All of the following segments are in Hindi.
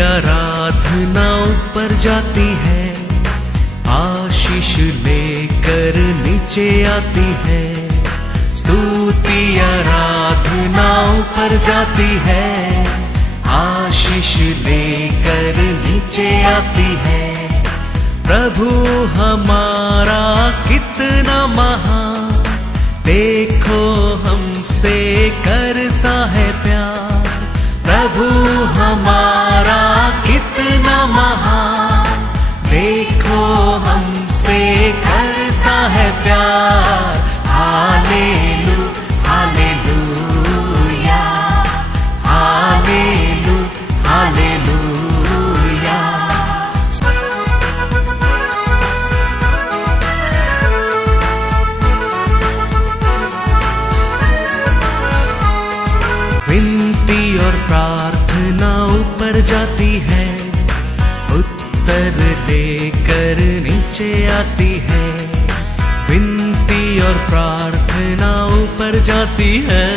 आराधना ऊपर जाती है, आशीष लेकर नीचे आती है। स्तुति आराधना ऊपर जाती है, आशीष लेकर नीचे आती है। प्रभु हमारा कितना महान, देखो हमसे करता है प्यार। प्रभु हमारा कितना महान, देखो हमसे करता है प्यार। हालेलू हालेलूया, हालेलू हालेलूया। विनती और प्रार्थना ऊपर जाती है, उत्तर लेकर नीचे आती है। विनती और प्रार्थना ऊपर जाती है,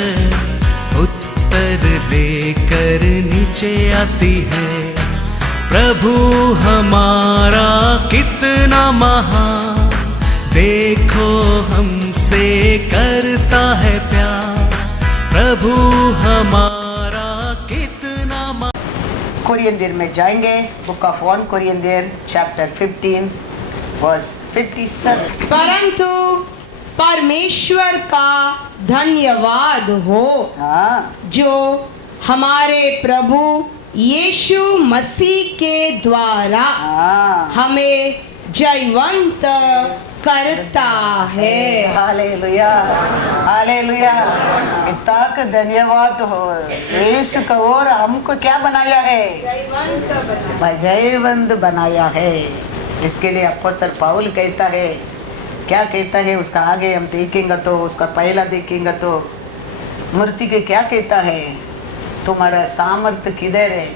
उत्तर लेकर नीचे आती है। प्रभु हमारा कितना महान, देखो हमसे करता है प्यार। प्रभु हमारा कितना कोरियंदिर में जाएंगे। Book of 1 Corinthians chapter 15 verse 57। परंतु परमेश्वर का धन्यवाद हो, जो हमारे प्रभु यीशु मसीह के द्वारा हमें जयवंत करता है। Hallelujah hallelujah. पिता का धन्यवाद हो, यीशु का और हमको क्या बनाया है? जयवंत बनाया है। इसके लिए अपोस्तल पौल कहता है, क्या कहता है उसका आगे हम देखेंगे तो, उसका पहला देखेंगे तो मूर्ति के क्या कहता है? तुम्हारा सामर्थ्य किधर है?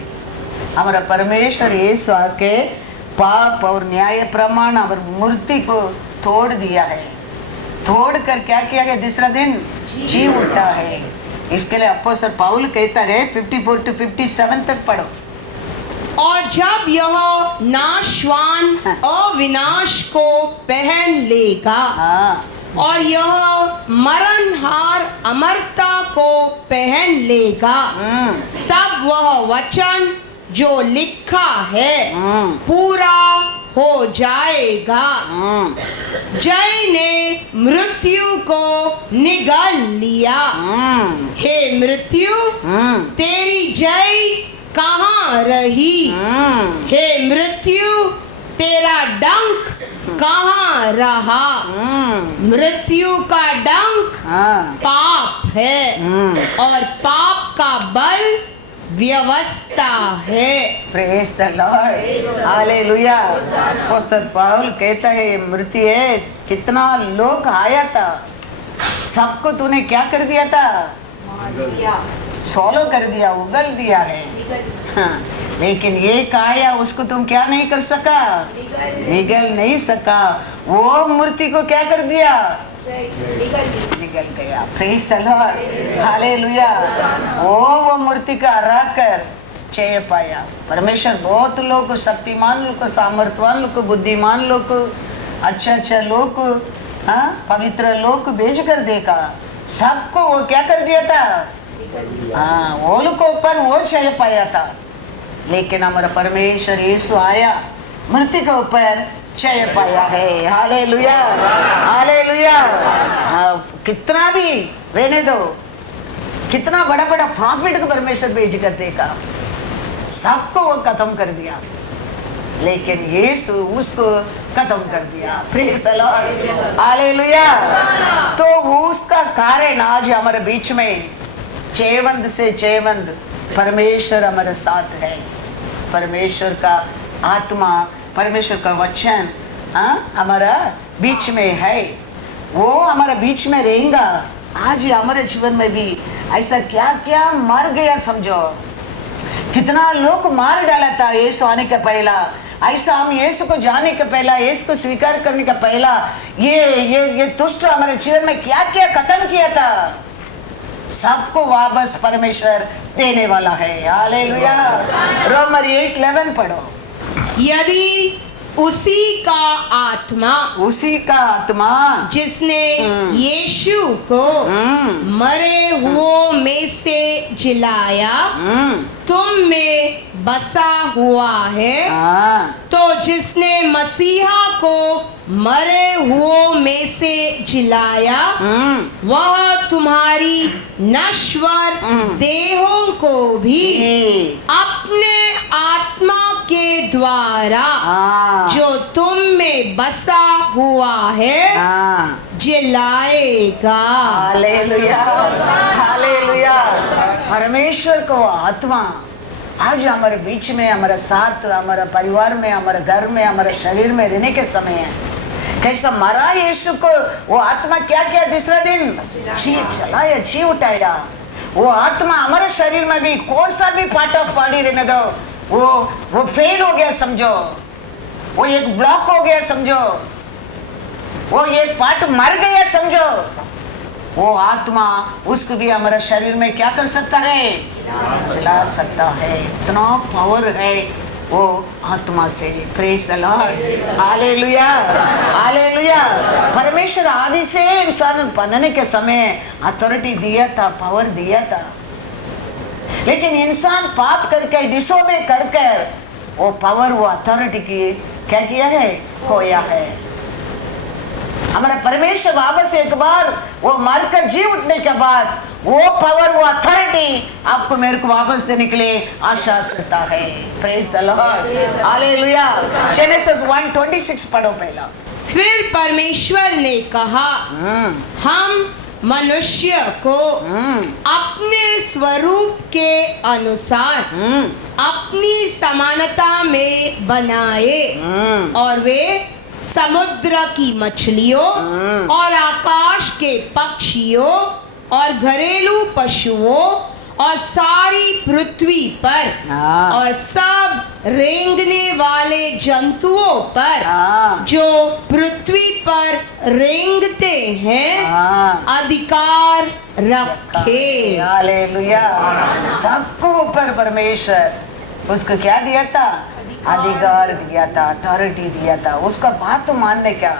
हमारा परमेश्वर यीशु आके पाप और न्याय प्रमाण और मूर्ति को तोड़ दिया है। तोड़ कर क्या किया है? दूसरा दिन जी उठा है। इसके लिए अपोस्तल पौल कहता है 54 to 57 तक पढ़ो। और जब यह नाशवान अविनाश को पहन लेगा और यह मरणहार अमरता को पहन लेगा, तब वह वचन जो लिखा है पूरा हो जाएगा। जय ने मृत्यु को निगल लिया। हे मृत्यु, तेरी जय कहाँ रही? हे मृत्यु, तेरा डंक कहाँ रहा? मृत्यु का डंक पाप है और पाप का बल व्यवस्था है। Praise the lord, hallelujah. Apostle Paul कहता है, मृत्यु है, कितना लोग आया था, सबको तूने क्या कर दिया था? सोलो कर दिया, उगल दिया है। हाँ, लेकिन एक आया, उसको तुम क्या नहीं कर सका? निगल नहीं सका। वो मूर्ति को क्या कर दिया? निगल गया। Praise the lord, hallelujah. वो मूर्ति का हरा कर जय पाया। परमेश्वर बहुत लोग को, शक्तिमान लोग को, सामर्थ्यवान लोग को, बुद्धिमान लोग को, अच्छा लोग को, पवित्र लोग को भेज कर देखा। सबको वो क्या कर दिया था? वो लोग को ऊपर वो जय पाया था। लेकिन हमारा परमेश्वर यीशु आया, मूर्ति के ऊपर जय पाया है। Hallelujah hallelujah. कितना भी रहने दो, कितना बड़ा बड़ा प्रॉफिट को परमेश्वर भेज कर देखा, सबको वो खत्म कर दिया, लेकिन यीशु उसको खत्म कर दिया। Praise the lord, hallelujah. तो उसका कारण आज हमारे बीच में जयवंत से जयवंत परमेश्वर हमारे साथ है। परमेश्वर का आत्मा, परमेश्वर का वचन हमारा बीच में है, वो हमारा बीच में रहेगा। आज हमारे जीवन में भी ऐसा क्या क्या मर गया, समझो कितना लोग मार डाला था यीशु आने का पहला। ऐसा हम यीशु को जाने के पहला, यीशु को स्वीकार करने का पहला ये दुष्ट हमारे जीवन में क्या क्या खत्म किया था। सबको वापस परमेश्वर देने वाला है। हालेलुया। रोमर 8:11 पढ़ो। यदि उसी का आत्मा उसी का आत्मा जिसने यीशु को मरे हुओं में से जिलाया तुम में बसा हुआ है, तो जिसने मसीहा को मरे हुओं में से जिलाया वह तुम्हारी नश्वर देहों को भी अपने आत्मा के द्वारा जो तुम में बसा हुआ है जिलाएगा। Hallelujah, hallelujah. परमेश्वर को आत्मा आज हमारे बीच में, हमारे साथ, हमारे परिवार में, हमारे घर में, हमारे शरीर में रहने के समय है। कैसा मरा यीशु को वो आत्मा क्या किया? तीसरा दिन जी चलाया, जी उठाया। वो आत्मा हमारे शरीर में भी कौन सा भी पार्ट ऑफ बॉडी रहने दो, वो फेल हो गया समझो, वो एक ब्लॉक हो गया समझो, वो एक पार्ट मर गया समझो, वो आत्मा उसको भी हमारा शरीर में क्या कर सकता है? चला सकता है। इतना पावर है वो आत्मा से। Praise the lord. Hallelujah, hallelujah. परमेश्वर आदि से इंसान बनने के समय अथॉरिटी दिया था, पावर दिया था, लेकिन इंसान पाप करके, डिसोबे करके वो पावर, वो अथॉरिटी की क्या किया है? खोया है। हमारा परमेश्वर वापस एक बार वो मारकर जी उठने के बाद वो पावर, वो अथॉरिटी आपको मेरे को वापस देने के लिए आशा करता है। Praise the lord. Hallelujah. Genesis 1:26 पढ़ो पहला। फिर परमेश्वर ने कहा हम मनुष्य को अपने स्वरूप के अनुसार अपनी समानता में बनाए और वे समुद्र की मछलियों और आकाश के पक्षियों और घरेलू पशुओं और सारी पृथ्वी पर और सब रेंगने वाले जंतुओं पर जो पृथ्वी पर रेंगते हैं अधिकार रखे। हालेलुया। सबको ऊपर परमेश्वर उसको क्या दिया था? अधिकार दिया था, अथॉरिटी दिया था। उसका बात मानने क्या,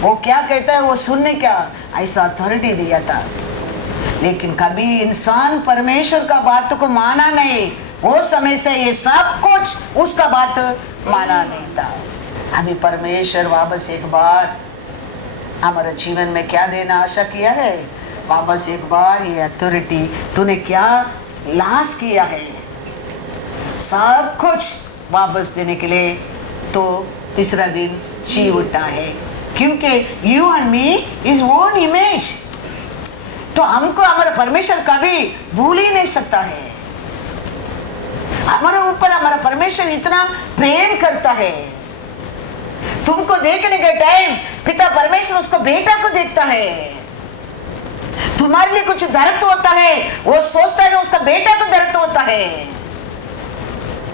वो क्या कहता है वो सुनने क्या, ऐसा अथॉरिटी दिया था। लेकिन कभी इंसान परमेश्वर का बात को माना नहीं। वो समय से ये सब कुछ उसका बात माना नहीं था। अभी परमेश्वर वापस एक बार हमारे जीवन में क्या देना आशा किया है? वापस एक बार ये अथॉरिटी तूने क्या लाश किया है, सब कुछ वापस देने के लिए तो तीसरा दिन जी उठा है। क्योंकि you and me is own image, तो हमको हमारा परमेश्वर कभी भूल ही नहीं सकता है। हमारे ऊपर हमारा परमेश्वर इतना प्रेम करता है। तुमको देखने के टाइम पिता परमेश्वर उसको बेटा को देखता है। तुम्हारे लिए कुछ दर्द होता है, वो सोचता है कि उसका बेटा को दर्द होता है।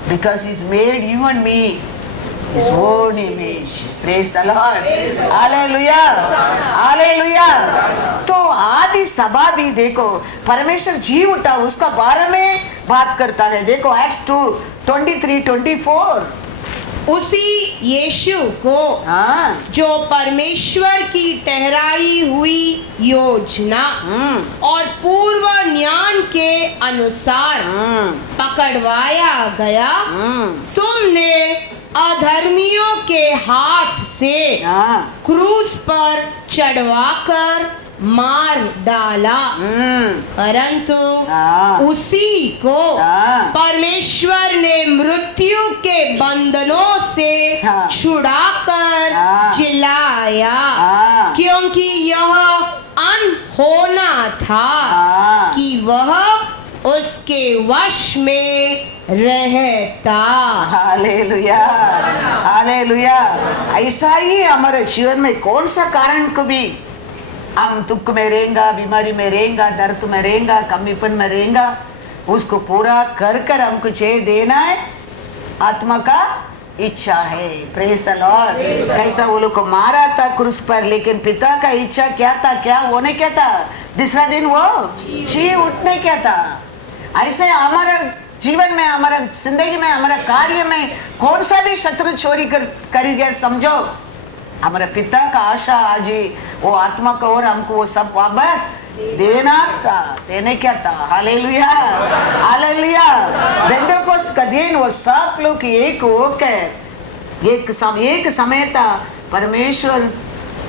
Because He's made you and me His own image. Praise the Lord. Hallelujah. Hallelujah. तो आदि सभा भी देखो परमेश्वर जी उठा उसका बारे में बात करता है। देखो Acts 2:23-24। उसी यीशु को जो परमेश्वर की ठहराई हुई योजना और पूर्व ज्ञान के अनुसार पकड़वाया गया, तुमने अधर्मियों के हाथ से क्रूस पर चढ़वाकर मार डाला, परंतु उसी को परमेश्वर ने मृत्यु के बंधनों से छुड़ाकर जिलाया, क्योंकि यह अनहोना था कि वह उसके वश में रहता। Hallelujah, hallelujah. ऐसा ही हमारे जीवन में कौन सा कारण को भी हम दुख में रहेंगा, बीमारी में रहेंगा, दर्द में रहेंगा, कमीपन में रहेंगा, उसको पूरा कर कर हमको चाहिए देना है आत्मा का इच्छा है। Praise the Lord. कैसा वो लोग को मारा था क्रूस पर, लेकिन पिता का इच्छा क्या था? क्या वो नहीं क्या था? दूसरा दिन वो जी उठने क्या था? ऐसे हमारा जीवन में, हमारा जिंदगी में, हमारा कार्य में कौन सा भी शत्रु चोरी करी गया समझो, हमारे पिता का आशा आज वो आत्मा को और हमको वो सब वापस देना था। देने क्या था? Hallelujah, hallelujah. पेंटेकोस्ट का दिन वो सब लोग एक होकर एक समय था। परमेश्वर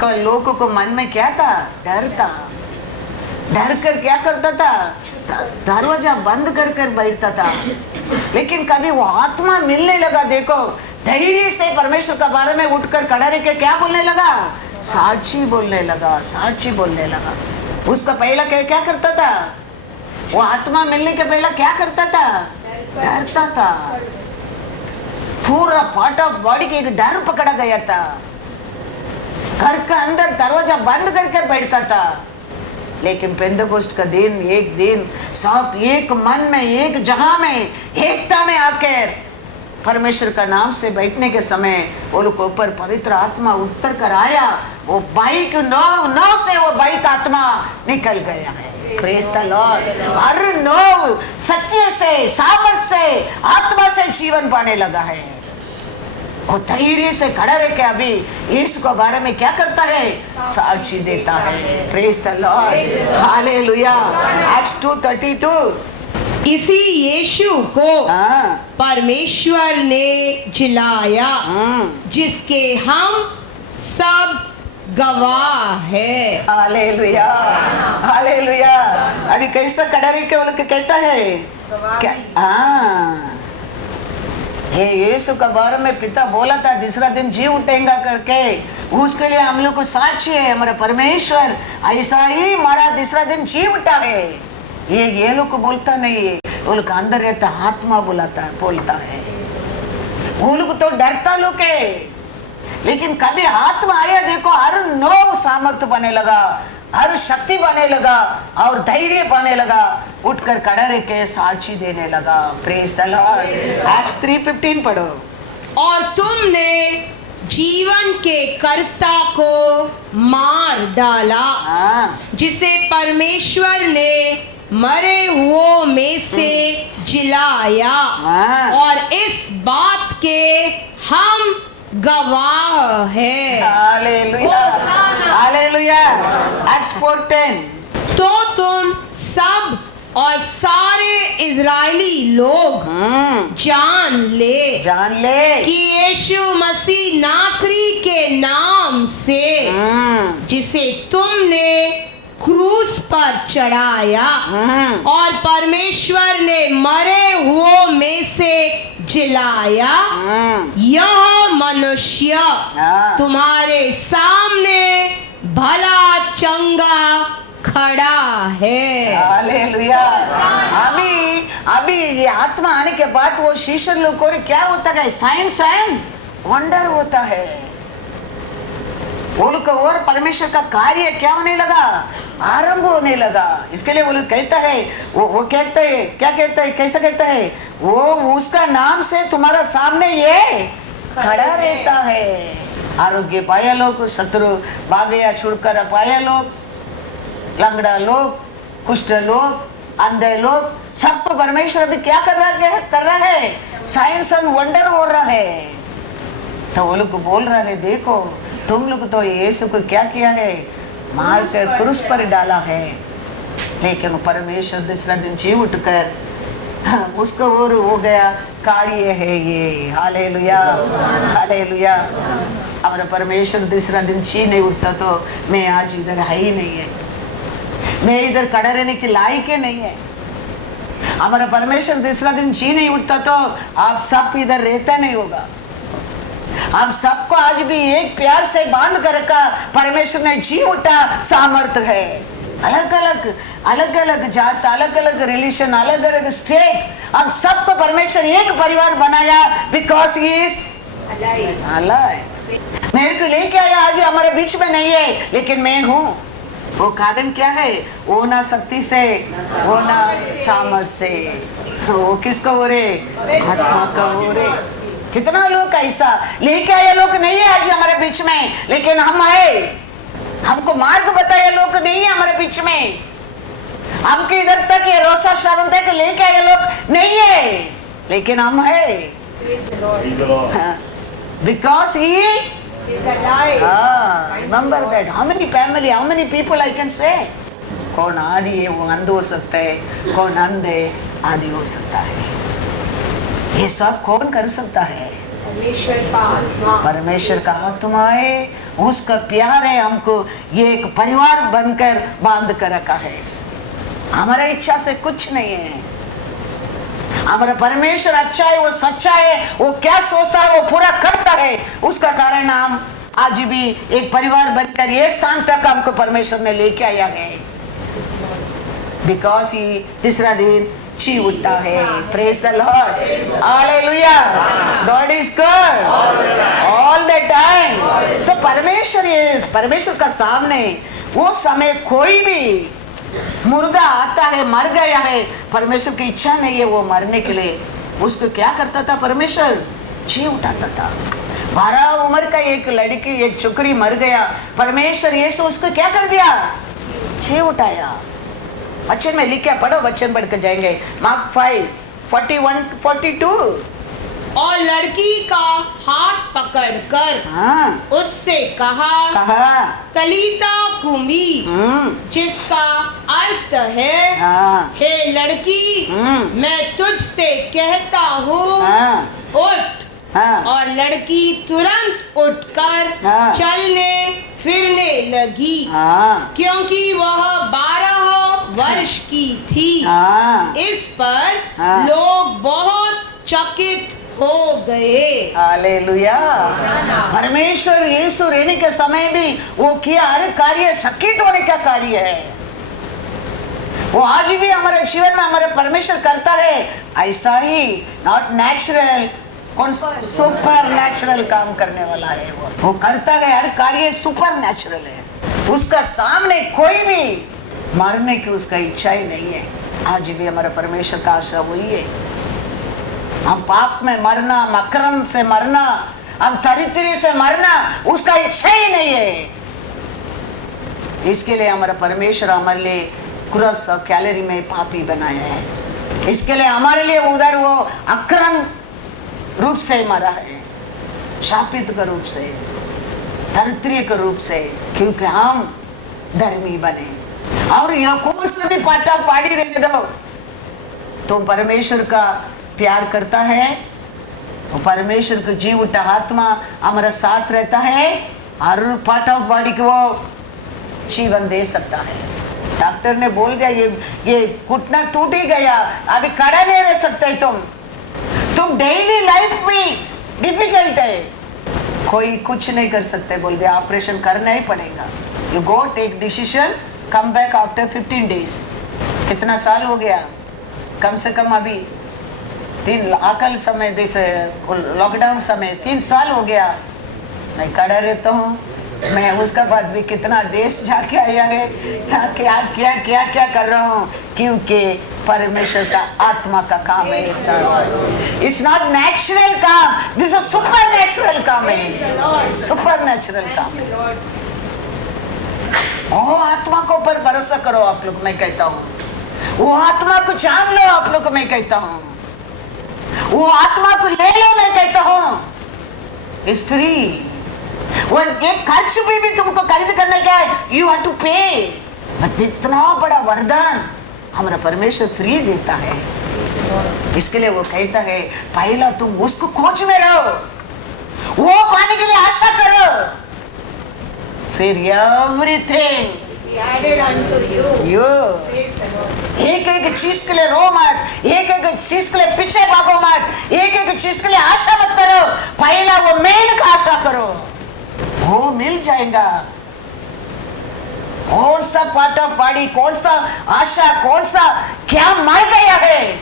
का लोगों को मन में क्या था? डर था। डर कर क्या करता था? दरवाजा बंद कर कर बैठता था। लेकिन कभी वो आत्मा मिलने लगा, देखो धैर्य से परमेश्वर के बारे में उठकर खड़ा रह के क्या बोलने लगा? साक्षी बोलने लगा, साक्षी बोलने लगा। उसका पहला क्या करता था? वो आत्मा मिलने के पहला क्या करता था? डरता था। पूरा पार्ट ऑफ बॉडी के एक डर पकड़ा गया था। घर का अंदर दरवाजा बंद करके बैठता था। लेकिन पेंटेकोस्ट का दिन, एक दिन सब एक मन में, एक जगह में, एकता में आकर परमेश्वर का नाम से बैठने के समय वो लोग ऊपर पवित्र आत्मा उतर कर आया। वो बाइक नौ से वो बाइक आत्मा निकल गया है। Praise the lord. हर नौ सत्य से, सामर्थ से, आत्मा से जीवन पाने लगा है। वो धैर्य से खड़ा रह के अभी यीशु के बारे में क्या करता है? साक्षी देता है। Praise the lord, hallelujah. Acts 2:32। इसी यीशु को परमेश्वर ने जिलाया, जिसके हम सब गवाह है। Hallelujah, hallelujah. अभी कैसा खड़ा रह के वो लोग कहता है क्या? ये यीशु का बारे में पिता बोला था दूसरा दिन जी उठेगा करके, उसके लिए हम लोग को साक्षी है। हमारा परमेश्वर ऐसा ही मारा दूसरा दिन जी उठा है। ये लोग को बोलता नहीं है, वो लोग अंदर रहता आत्मा बोलता है। वो लोग तो डरता लोग है, लेकिन कभी आत्मा आया देखो, हर नौ सामर्थ्य बने लगा, हर शक्ति बने लगा और धैर्य बने लगा, उठकर खड़ा रह के साक्षी देने लगा। Praise the Lord. एक्ट्स 3:15 पढ़ो। और तुमने जीवन के कर्ता को मार डाला, जिसे परमेश्वर ने मरे हुओं में से जिलाया, और इस बात के हम गवाह है। Hallelujah, hallelujah. एक्ट्स 4:10। तो तुम सब और सारे इजरायली लोग जान ले कि यीशु मसीह नासरी के नाम से, जिसे तुमने क्रूस पर चढ़ाया और परमेश्वर ने मरे हुओं में से जिलाया, यह मनुष्य तुम्हारे सामने भला चंगा खड़ा है। हालेलुया। अभी ये आत्मा आने के बाद वो शिष्य लोग को क्या होता है? साइंस एंड वंडर होता है। वो लोग और परमेश्वर का कार्य क्या होने लगा? आरंभ होने लगा। इसके लिए वो लोग कहता है, वो कहता है, क्या कहता है, कैसा कहता है? वो उसका नाम से तुम्हारा सामने ये खड़ा रहता है। आरोग्य पाया लोग, शत्रु भागया छुड़कर पाया लोग, लंगड़ा लोग, कुष्ठ लोग, अंधे लोग, सबको परमेश्वर अभी क्या कर रहा है? साइंस एंड वंडर हो रहा है। तो वो लोग बोल रहा है, देखो तुम लोग तो यीशु को क्या किया है? मार कर क्रूस पर डाला है, लेकिन परमेश्वर दूसरा दिन जी उठकर उसको और हो गया कार्य है ये। Hallelujah, hallelujah. हमारा परमेश्वर दूसरा दिन जी नहीं उठता तो मैं आज इधर है ही नहीं है, मैं इधर खड़ा रहने के लायक ही नहीं है। हमारा परमेश्वर दूसरा दिन जी नहीं उठता तो आप सब इधर रहता नहीं होगा। आप सबको आज भी एक प्यार से बांध कर रखा परमेश्वर ने जी उठा सामर्थ है। अलग अलग जात, अलग अलग रिलीजन, अलग अलग स्टेट, अब सबको परमेश्वर एक परिवार बनाया बिकॉज ही इज अलाइव। मेरे को लेके आया, आज हमारे बीच में नहीं है लेकिन मैं हूँ। वो कारण क्या है? वो ना शक्ति से, वो ना सामर्थ से। वो किसको हो रे? आत्मा का हो रे। कितना लोग ऐसा लेके आए लोग नहीं है आज हमारे बीच में, लेकिन हम है। हमको मार्ग बताया लोग नहीं है हमारे बीच में। हमके इधर तक ये रोसा शारून तक लेके आए लोग नहीं है, लेकिन हम है। Because he remember that how many family, how many people I can say. कौन आदि है वो अंध हो सकता है, कौन अंध है आदि हो सकता है। ये सब कौन कर सकता है? परमेश्वर का आत्मा है, उसका प्यार है। हमको ये एक परिवार बनकर बांध कर रखा है। हमारा इच्छा से कुछ नहीं है। हमारा परमेश्वर अच्छा है, वो सच्चा है, वो क्या सोचता है वो पूरा करता है। उसका कारण हम आज भी एक परिवार बनकर ये स्थान तक हमको परमेश्वर ने लेके आया है। बिकॉज ही तीसरा दिन जी उठता है। Praise the lord, hallelujah. God is good all the time. तो परमेश्वर का सामने वो समय कोई भी मुर्दा आता है, मर गया है, परमेश्वर की इच्छा नहीं है वो मरने के लिए। उसको क्या करता था परमेश्वर? जी उठाता था। 12 उम्र का एक लड़की, एक छोकरी मर गया, परमेश्वर यीशु उसको क्या कर दिया? जी उठाया। वचन में लिखा, पढ़ो, वचन पढ़ कर जाएंगे। मार्क 5:41-42। और लड़की का हाथ पकड़कर उससे कहा तलीता कुमी, जिसका अर्थ है हे लड़की, मैं तुझसे कहता हूँ उठ। और लड़की तुरंत उठकर चलने फिरने लगी, क्योंकि वह 12 वर्ष की थी। इस पर लोग बहुत चकित हो गए। हालेलुया। परमेश्वर यीशु रहने के समय भी वो किया हर कार्य चकित होने का कार्य है। वो आज भी हमारे जीवन में हमारे परमेश्वर करता है ऐसा ही। नॉट नेचुरल, कौन सुपर नेचुरल काम करने वाला है। वो करता है हर कार्य सुपर नेचुरल है। उसका सामने कोई भी मारने की उसका इच्छा ही नहीं है। आज भी हमारा परमेश्वर का आशा वही है। हम पाप में मरना, हम अक्रम से मरना, हम दरिद्री से मरना उसका इच्छा ही नहीं है। इसके लिए हमारा परमेश्वर हमारे लिए क्रूस और कैलरी में पापी बनाया है। इसके लिए हमारे लिए उधर वो अक्रम रूप से मरा है, शापित के रूप से, दरिद्री के रूप से, क्योंकि हम धर्मी बने। और यह कौन सा भी पाटा पाड़ी रहने दो, तो परमेश्वर का प्यार करता है, वो परमेश्वर का जीव उठा आत्मा हमारा साथ रहता है, हर पार्ट ऑफ बॉडी को वो जीवन दे सकता है। डॉक्टर ने बोल दिया ये घुटना टूट ही गया, अभी खड़ा नहीं रह सकते तुम डेली लाइफ में डिफिकल्ट है, कोई कुछ नहीं कर सकते, बोल दिया ऑपरेशन करना ही पड़ेगा। You go take decision, come back after 15 days. कितना साल हो गया? कम से कम अभी 3 अकल समय जैसे लॉकडाउन समय 3 साल हो गया। मैं खड़ा रहता हूँ, मैं उसका बाद भी कितना देश जाके आया है, क्या कर रहा हूँ, क्योंकि परमेश्वर का आत्मा का काम है। इट्स नॉट नेचुरल काम, दिस इज सुपर नेचुरल काम है, सुपर नेचुरल काम है। वो आत्मा को पर भरोसा करो आप लोग, मैं कहता हूँ। वो आत्मा को जान लो आप लोग, मैं कहता हूँ। वो आत्मा को ले लो, मैं कहता हूँ। It's free. वो एक खर्च भी तुमको खरीद करने क्या है, यू हैव टू पे। बट इतना बड़ा वरदान हमारा परमेश्वर फ्री देता है। इसके लिए वो कहता है पहला तुम उसको खोज में रहो, वो पाने के लिए आशा करो, फिर एवरीथिंग added unto you. एक चीज के लिए रो मत, एक चीज के लिए पीछे भागो मत, एक चीज के लिए आशा मत करो। पहला वो मेन का आशा करो, वो मिल जाएगा। कौन सा पार्ट ऑफ बॉडी, कौन सा आशा, कौन सा क्या मर गया है,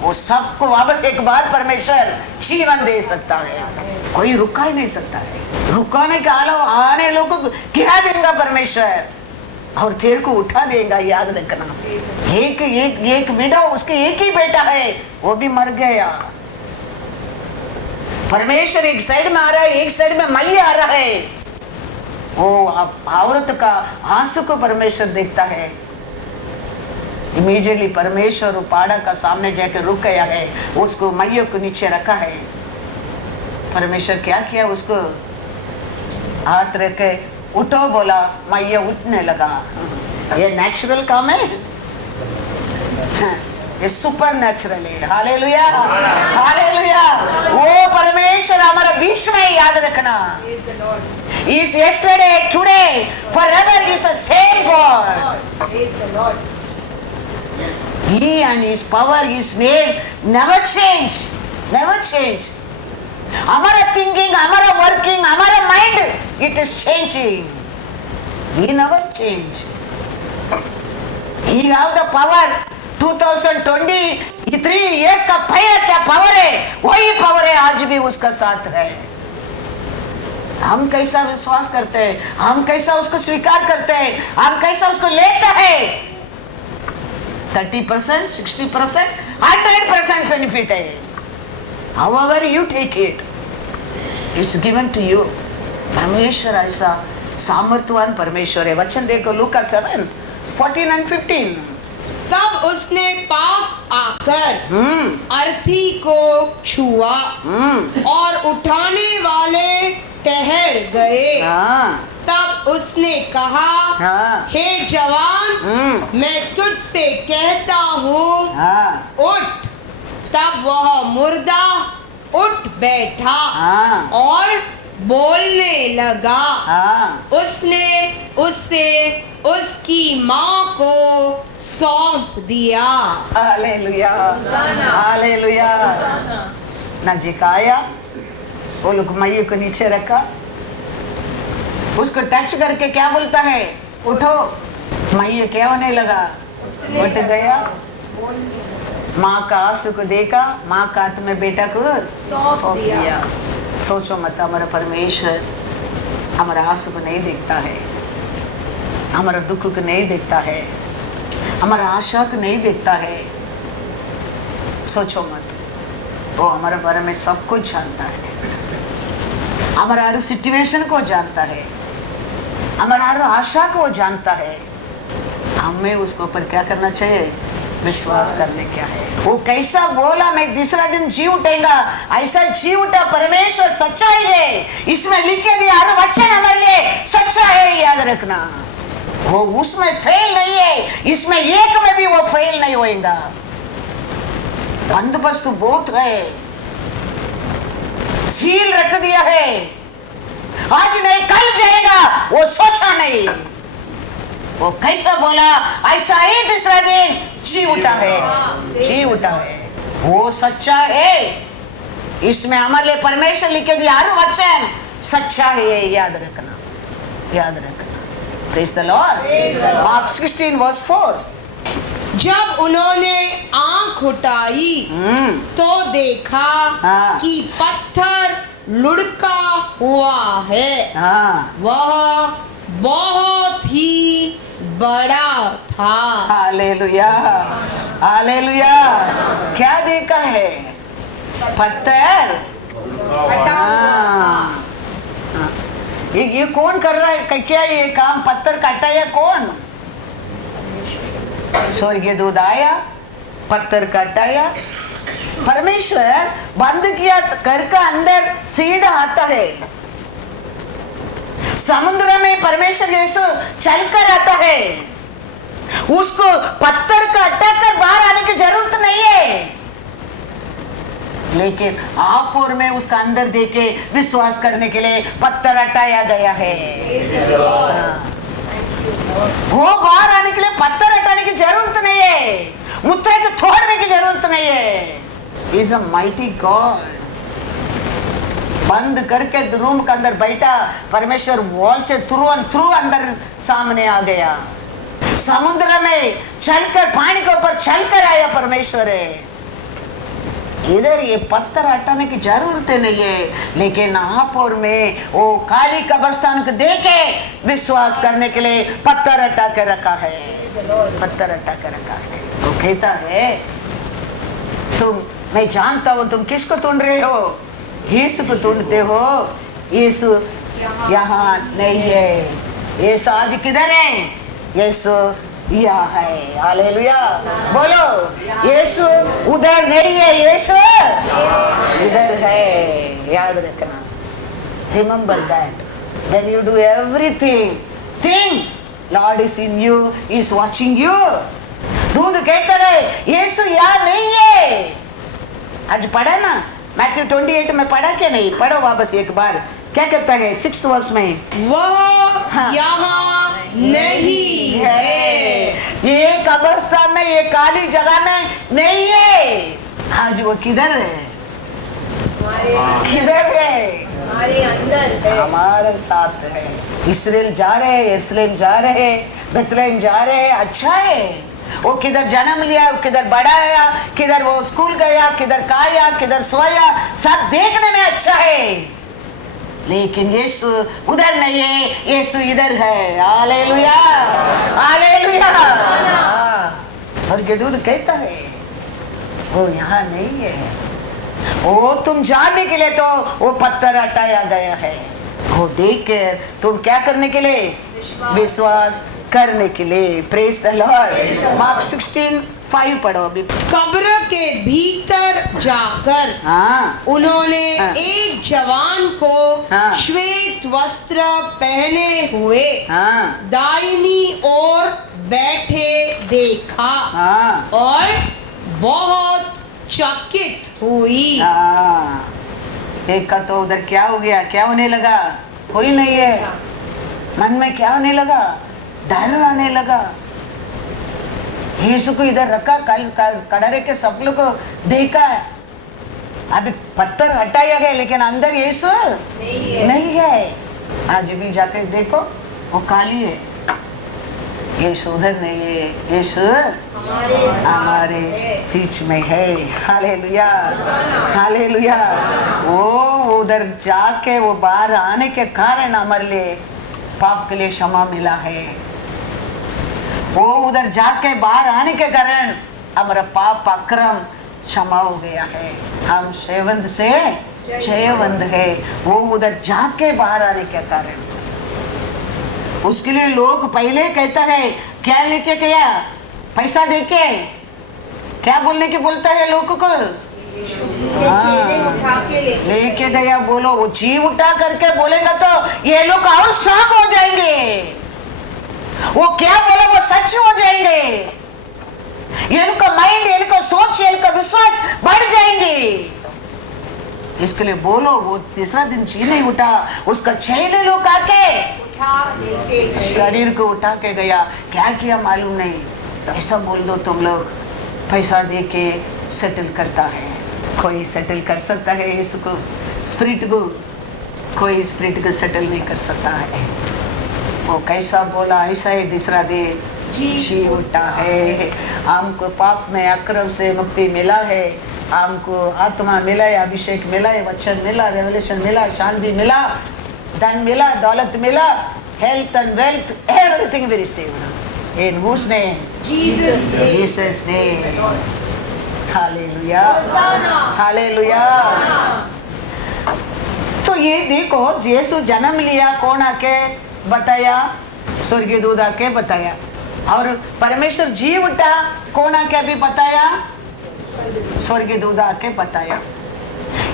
वो सबको वापस एक बार परमेश्वर जीवन दे सकता है। कोई रुका ही नहीं सकता है। रुकाने का आने लोगों को गिरा देगा परमेश्वर और तेरे को उठा देगा। याद रखना, एक विडो, उसके एक ही बेटा है, वो भी मर गया। परमेश्वर एक साइड में आ रहा है, एक साइड में मली आ रहा है। वो औरत का आंसू को परमेश्वर देखता है। इमीडिएटली परमेश्वर पहाड़ा का सामने जाकर रुक गया है, उसको मैया को नीचे रखा है। परमेश्वर क्या किया, उसको हाथ रख के उठो बोला, मैया उठने लगा। ये नेचुरल काम है, ये सुपर नेचुरल है। Hallelujah, hallelujah. वो परमेश्वर हमारा बीच में याद रखना। Is yesterday, today, forever is the same God. He and His power, His name never change, never change. हमारा thinking, हमारा working, हमारा mind, it is changing. He never change. He have the power. 2023 years का पहले क्या पावर है, वही पावर है आज भी उसका साथ है। हम कैसा विश्वास करते हैं, हम कैसा उसको स्वीकार करते हैं, हम कैसा उसको लेते हैं। 30%, 60%, 100% बेनिफिट है। However you take it, it's given to you. परमेश्वर ऐसा सामर्थ्यवान परमेश्वर है। वचन देखो लूका 7:14 and 15। तब उसने पास आकर अर्थी को छुआ और उठाने वाले ठहर गए। तब उसने कहा, हे जवान, मैं तुझसे कहता हूँ, उठ। तब वह मुर्दा उठ बैठा और बोलने लगा। उसने उससे उसकी माँ को सौंप दिया। Hallelujah, hallelujah. नजदीकाया, वो लोग मैया को नीचे रखा, उसको टच करके क्या बोलता है, उठो। मैया क्या होने लगा, उठ गया। माँ का आंसू को देखा, माँ का हाथ में बेटा को सौंप दिया। सोचो मत, हमारा परमेश्वर हमारा आंसू को नहीं देखता है, हमारा दुख को नहीं देखता है, हमारा आशा को नहीं देखता है। सोचो मत, वो हमारे बारे में सब कुछ जानता है, हमारा हर सिचुएशन को जानता है, हमारा हर आशा को जानता है। हमें उसके ऊपर क्या करना चाहिए, विश्वास करने क्या है। वो कैसा बोला, मैं दूसरा दिन जी उठेगा, ऐसा जी उठा। परमेश्वर सच्चाई है, इसमें लिखे दिया हर वचन हमारे लिए सच्चा है, याद रखना। वो उसमें फेल नहीं है, इसमें एक में भी वो फेल नहीं होएगा। बंदोबस्त बहुत है, सील रख दिया है। आज नहीं कल जाएगा, वो सोचा नहीं। वो कैसा बोला, ऐसा ही दूसरा दिन जी उठा है, जी उठा है। वो सच्चा है, इसमें हमारे लिए परमेश्वर लिखे दिया हर वचन सच्चा है, याद रखना, याद रखना। Praise the Lord. Mark 16:4। जब उन्होंने आंख उठाई तो देखा कि पत्थर लुढ़का हुआ है। वह बहुत ही बड़ा था। Hallelujah, hallelujah. क्या देखा है, पत्थर। ये कौन कर रहा है, क्या ये काम, पत्थर काटा कौन? स्वर्गीय दूत आया, पत्थर काटाया। परमेश्वर बंद किया घर का अंदर सीधा आता है। समुद्र में परमेश्वर यीशु चलकर आता है, उसको पत्थर का अटक कर बाहर आने की जरूरत नहीं है। लेकिन आप और मैं उसका अंदर देके विश्वास करने के लिए पत्थर हटाया गया है। वो बाहर आने के लिए पत्थर हटाने की जरूरत नहीं है, मुद्रा को तोड़ने की जरूरत नहीं है। Is a mighty God. बंद करके रूम के अंदर बैठा, परमेश्वर वॉल से थ्रू अंदर सामने आ गया। समुद्र में चलकर, पानी के ऊपर चलकर आया परमेश्वर है। इधर ये पत्थर हटाने की जरूरत नहीं है, लेकिन आप और मैं वो काली कब्रिस्तान को देखे विश्वास करने के लिए पत्थर हटा के रखा है, पत्थर हटा के रखा है। वो कहता है, तुम, मैं जानता हूं तुम किसको ढूंढ रहे हो, यीशु को ढूंढते हो, यीशु यहाँ नहीं है। यीशु आज किधर है? यीशु यहाँ है। हालेलुया, बोलो यीशु उधर नहीं है, यीशु इधर है। याद रखना, remember that. Then you do everything. Think, Lord is in you, He is watching you. दूध कहता है यीशु यहाँ नहीं है। आज पढ़ा ना, मैथ्यू 28 में पढ़ा क्या नहीं? पढ़ो वापस एक बार। क्या कहता है 6th वर्ष में? वह यहाँ नहीं है। ये कब्रिस्तान में, ये काली जगह में नहीं है। आज वो किधर है? किधर है? हमारे अंदर है, हमारे साथ है। इस्राएल जा रहे हैं, यरूशलेम जा रहे हैं, बेथलेहम जा रहे हैं। अच्छा है, वो किधर जन्म लिया, किधर बड़ा आया, किधर वो स्कूल गया, किधर खाया, किधर सोया, सब देखने में अच्छा है। लेकिन यीशु उधर नहीं है, यीशु इधर है। Hallelujah, hallelujah. स्वर्गदूत कहता है वो यहाँ नहीं है। वो तुम जानने के लिए तो वो पत्थर हटाया गया है। वो देख कर तुम क्या करने के लिए? विश्वास करने के लिए। Praise the Lord. मार्क 16:5 पढ़ो अभी। कब्र के भीतर जाकर उन्होंने एक जवान को श्वेत वस्त्र पहने हुए दाहिनी ओर बैठे देखा और बहुत चकित हुई। देखा तो उधर क्या हो गया? क्या होने लगा? कोई नहीं है। मन में क्या होने लगा? डर आने लगा। यीशु को इधर रखा, कल कड़रे के सब लोग को देखा है। अभी पत्थर हटाया गया लेकिन अंदर यीशु नहीं है। आज भी जाकर देखो, वो काली है। यीशु उधर नहीं है, यीशु हमारे बीच में है। Hallelujah, hallelujah. वो उधर जाके वो बाहर आने के कारण हमारे लिए पाप के लिए क्षमा मिला है। वो उधर जाके बाहर आने के कारण हमारा पाप अक्रम क्षमा हो गया है। हम सेवंत से जयवंत है। वो उधर जाके बाहर आने के कारण उसके लिए लोग पहले कहता है क्या लेके गया? पैसा देके क्या बोलने के बोलता है लोगों को? लेके गया बोलो। वो जी उठा करके बोलेगा तो ये लोग और शांत हो जाएंगे। वो क्या बोला वो सच हो जाएंगे। ये लोग का माइंड, ये लोग का सोच, ये लोग का विश्वास बढ़ जाएंगे। इसके लिए बोलो। वो तीसरा दिन जी नहीं उठा, उसका चेले लोग आके शरीर को उठा के गया। क्या किया मालूम नहीं। ऐसा बोल दो तुम लोग, पैसा दे के सेटल करता है। कोई सेटल कर सकता है इसको? स्पिरिट को कोई स्पिरिट को सेटल नहीं कर सकता है। वो कैसा बोला ऐसा ही तीसरा दिन जी उठा है। हमको पाप में अक्रम से मुक्ति मिला है। हमको आत्मा मिला है, अभिषेक मिला है, वचन मिला, रेवलेशन मिला, शांति मिला, धन मिला, दौलत मिला, health and wealth, everything we received in whose name? Jesus name. Hallelujah, hallelujah. तो ये देखो, यीशु जन्म लिया, कौन आके बताया? स्वर्गदूत आके बताया। और परमेश्वर जी उठा, कौन आके भी बताया? स्वर्गदूत आके बताया।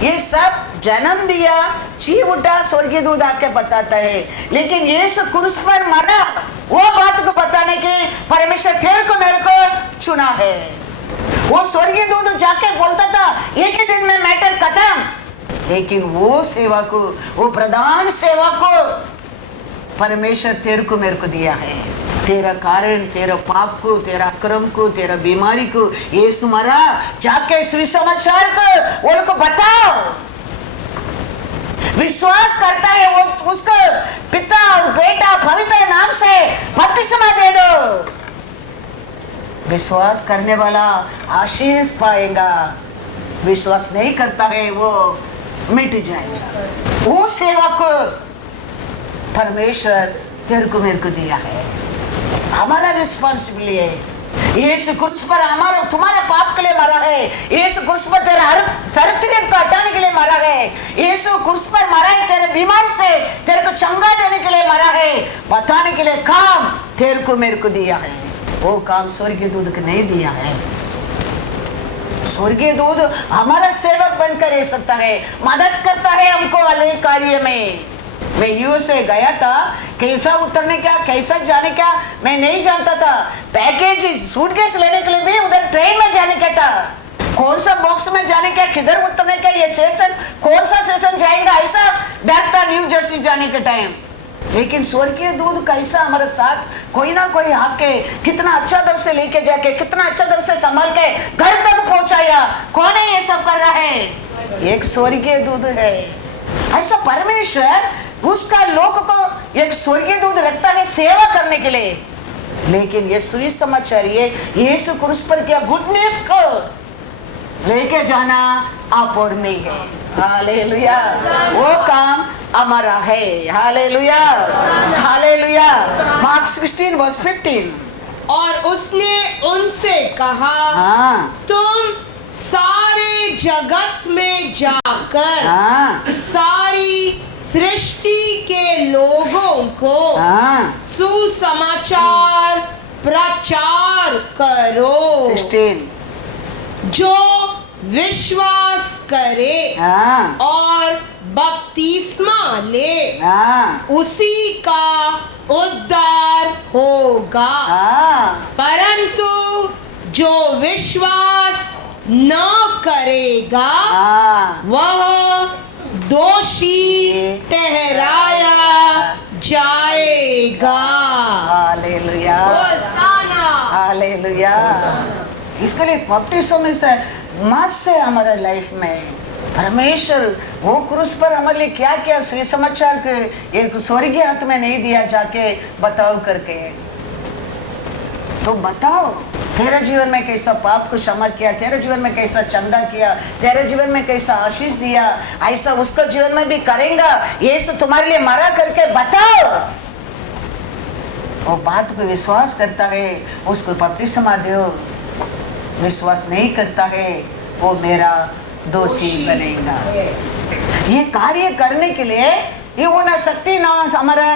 ये सब जन्म दिया, जी उठा, स्वर्गदूत आके बताता है। लेकिन यीशु क्रूस पर मरा, वो बात को बताने के परमेश्वर तेरे को मेरे को चुना है। वो स्वर्गदूत जाके बोलता था एक ही दिन में मैटर खत्म। लेकिन वो सेवा को, वो प्रधान सेवा को परमेश्वर तेरे को मेरे को दिया है। तेरा कारण, तेरा पाप को, तेरा अक्रम को, तेरा बीमारी को यीशु मरा। जाके सुसमाचार को उनको बताओ। विश्वास करता है वो, उसको पिता और बेटा पवित्र नाम से बपतिस्मा दे दो। विश्वास करने वाला आशीष पाएगा। विश्वास नहीं करता है वो मिट जाएगा। वो सेवा को परमेश्वर तेरे को मेरे को दिया है। हमारा रिस्पॉन्सिबिलिटी है। यीशु क्रूस पर हमारा तुम्हारे पाप के लिए मरा है। यीशु क्रूस पर तेरा चरित्र को हटाने के लिए मरा है। क्रूस पर मरा है तेरे बीमार से, तेरे को चंगा देने के लिए मरा है, बताने के लिए काम तेरे को मेरे को दिया है। वो काम स्वर्गीय दूत को नहीं दिया है। स्वर्गीय दूत हमारा सेवक बनकर रह सकता है, मदद करता है हमको अलग कार्य में। मैं यूएसए गया था, कैसा उतरने का कैसा जाने का मैं नहीं जानता था। पैकेज सूटकेस लेने के लिए भी उधर ट्रेन में जाने का था, कौन सा बॉक्स में जाने का, किधर उतरने का, ये स्टेशन कौन सा स्टेशन जाएगा, ऐसा डर था न्यू जर्सी जाने के टाइम। लेकिन स्वर्गीय दूत कैसा हमारे साथ कोई ना कोई आके कितना अच्छा दर से लेके जाके कितना अच्छा दर से संभाल के घर तक पहुंचाया। कौन है ये सब कर रहा है? एक स्वर्गीय दूत है। ऐसा परमेश्वर उसका लोक को एक स्वर्गीय दूत रखता है सेवा करने के लिए। लेकिन ये सुसमाचार ये यीशु क्रूस पर क्या गुड न्यूज को लेके जाना आप और नहीं है। हालेलुया, वो काम हमारा है। Hallelujah, hallelujah. मार्क 16:15। और उसने उनसे कहा, तुम सारे जगत में जाकर सारी सृष्टि के लोगों को सुसमाचार प्रचार करो। 16। जो विश्वास करे और बपतिस्मा ले उसी का उद्धार होगा, परंतु जो विश्वास न करेगा वह दोषी ठहराया जाएगा। Hallelujah, hallelujah. इसके लिए बपतिस्मा से मस्त है हमारे लाइफ में। परमेश्वर वो क्रूस पर हमारे लिए क्या क्या सुसमाचार के एक स्वर्गीय हाथ में नहीं दिया, जाके बताओ करके तो बताओ तेरे जीवन में कैसा पाप को क्षमा किया, तेरे जीवन में कैसा चंदा किया, तेरे जीवन में कैसा आशीष दिया, ऐसा उसको जीवन में भी करेगा। यीशु तुम्हारे लिए मरा करके बताओ। वो बात को विश्वास करता है उसको बपतिस्मा दो, विश्वास नहीं करता है वो मेरा दोषी बनेगा। ये कार्य करने के लिए ये वो ना शक्ति ना हमारा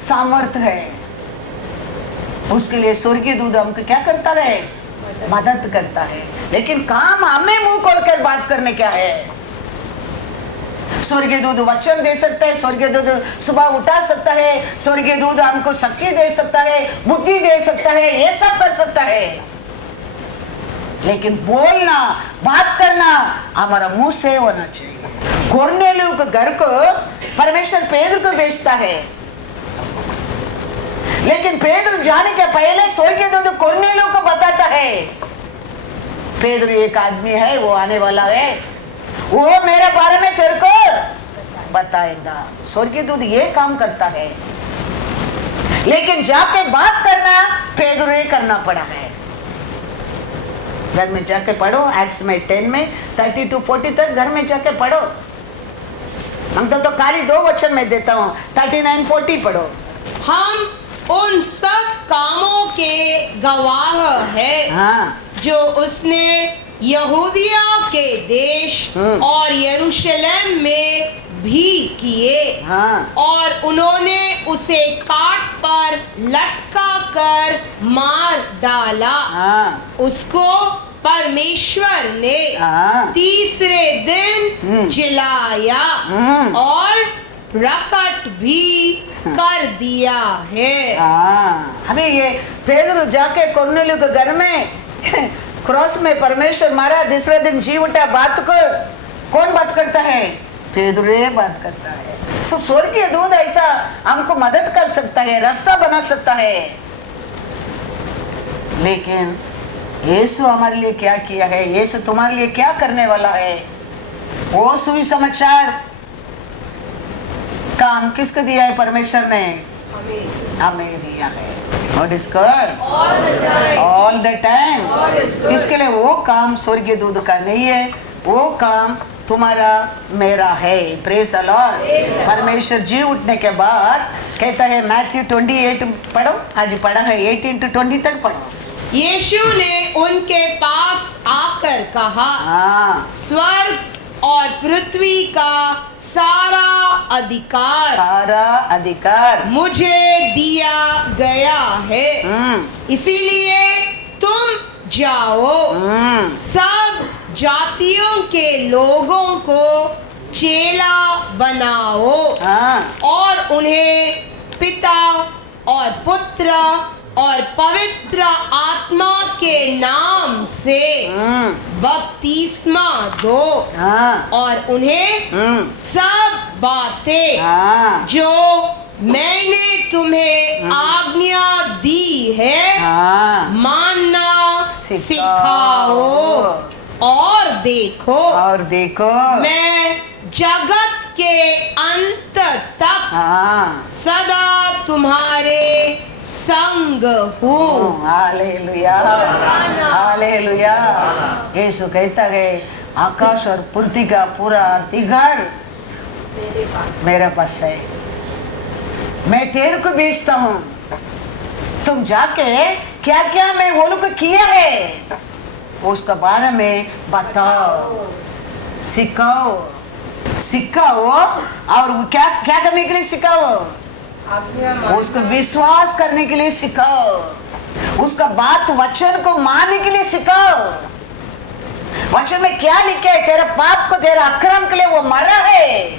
सामर्थ्य है। उसके लिए स्वर्गीय दूत हमको क्या करता है? मदद करता है। लेकिन काम हमें मुंह खोलकर बात करने क्या है? स्वर्गीय दूत वचन दे सकता है, स्वर्गीय दूत सुबह उठा सकता है, स्वर्गीय दूत हमको शक्ति दे सकता है, बुद्धि दे सकता है, ये सब कर सकता है। लेकिन बोलना बात करना हमारा मुंह से होना चाहिए। कोर्नेलियस के घर को परमेश्वर पेदर को भेजता है, लेकिन पेदर जाने के पहले स्वर्गीय दूत कोर्नेलियस को बताता है, पेदर एक आदमी है वो आने वाला है, वो मेरे बारे में तेरे को बताएगा। स्वर्गीय दूत ये काम करता है, लेकिन जाके बात करना पेदर ये करना पड़ा है। घर में जाके पढ़ो, एक्ट्स में 10 में 30 to 40 तक घर में जाके पढ़ो। हम तो खाली 2 वचन में देता हूँ, 39-40 पढ़ो। हम उन सब कामों के गवाह हैं जो उसने यहूदिया के देश और यरूशलेम में भी किए, और उन्होंने उसे काट पर लटका कर मार डाला। उसको परमेश्वर ने तीसरे दिन जिलाया और प्रकट भी कर दिया है। हमें ये पेदर जाके कोर्नेलियस के घर में क्रॉस में परमेश्वर मारा, दूसरे दिन जी उठा, बात को कौन बात करता है? पेदर बात करता है। सो स्वर्गीय दूत ऐसा हमको मदद कर सकता है, रास्ता बना सकता है। लेकिन यीशु हमारे लिए क्या किया है, यीशु तुम्हारे लिए क्या करने वाला है, वो सुसमाचार काम किसको दिया है? परमेश्वर ने हमें दिया है। What is good? All the time. किसके लिए? वो काम स्वर्गीय दूत का नहीं है, वो काम तुम्हारा मेरा है। Praise the Lord. परमेश्वर जी उठने के बाद कहता है, मैथ्यू 28 पढ़ो, आज पढ़ा है 18 to 20 तक पढ़ो। यीशु ने उनके पास आकर कहा, स्वर्ग और पृथ्वी का सारा अधिकार मुझे दिया गया है। इसीलिए तुम जाओ, सब जातियों के लोगों को चेला बनाओ और उन्हें पिता और पुत्र और पवित्र आत्मा के नाम से बपतिस्मा दो और उन्हें सब बातें जो मैंने तुम्हें आज्ञा दी है मानना सिखाओ। और देखो मैं जगत के अंत तक सदा तुम्हारे संग हूँ। Hallelujah, hallelujah. यीशु कहता है आकाश और पृथ्वी का पूरा अधिकार मेरे पास है, मैं तेरे को भेजता हूँ, तुम जाके क्या क्या मैं वो लोग किया है उसका बारे में बताओ, सिखाओ और क्या क्या करने के लिए सिखाओ, उसको विश्वास करने के लिए सिखाओ, उसका बात वचन को मानने के लिए सिखाओ। वचन में क्या लिखा है, तेरे पाप को तेरे अक्रम के लिए वो मरा है,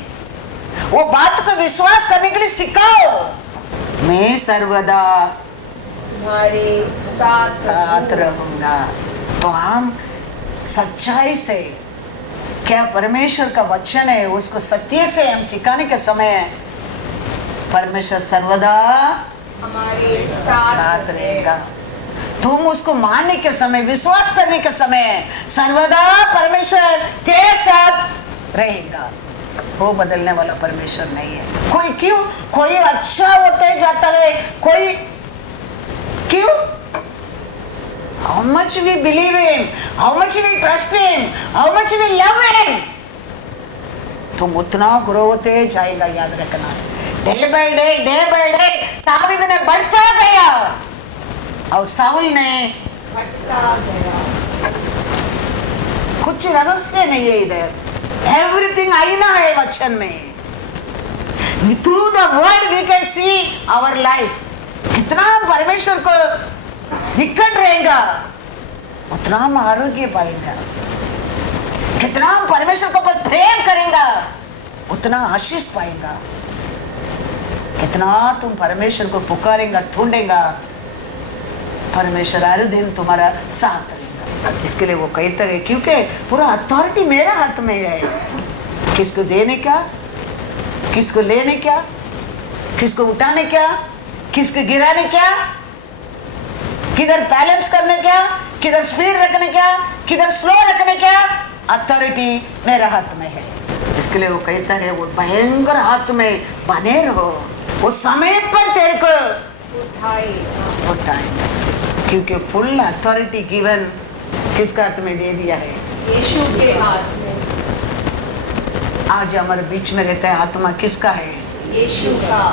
वो बात को विश्वास करने के लिए सिखाओ। मैं सर्वदा तुम्हारे साथ रहूंगा। तो हम सच्चाई से क्या परमेश्वर का वचन है उसको सत्य से हम सिखाने के समय परमेश्वर सर्वदा हमारे साथ रहेगा। तुम उसको मानने के समय, विश्वास करने के समय सर्वदा परमेश्वर तेरे साथ रहेगा। वो बदलने वाला परमेश्वर नहीं है। कोई अच्छा होता जाता है, कोई क्यों? How much we believe him, how much we trust him, how much we love him, तुम उतना ग्रो होते जाएगा। याद रखना, डे बाय डे दाऊद ने बढ़ता गया और साउल ने घटता गया। कुछ रहस्य नहीं है इधर, एवरीथिंग आईना है वचन में। Through the word we can see our life. कितना परमेश्वर को निकट रहेगा उतना हम आरोग्य पाएंगे, कितना हम परमेश्वर को प्रेम करेंगे उतना आशीष पाएगा, कितना तुम परमेश्वर को पुकारेंगा, ढूंढेगा, परमेश्वर हर दिन तुम्हारा साथ रहेगा। इसके लिए वो कहता है क्योंकि पूरा अथॉरिटी मेरा हाथ में है। किसको देने का, किसको लेने क्या, किसको उठाने क्या, किसको गिराने क्या, किधर बैलेंस करने क्या, किधर स्पीड रखने क्या, किधर स्लो रखने क्या, अथॉरिटी मेरा हाथ में है। इसके लिए वो कहता है वो भयंकर हाथ में बने रहो, वो समय पर तेरे को उठाएगा क्योंकि फुल अथॉरिटी गिवन किसका हाथ में दे दिया है? यीशु के हाथ में। आज हमारे बीच में रहता है आत्मा किसका है? यीशु का।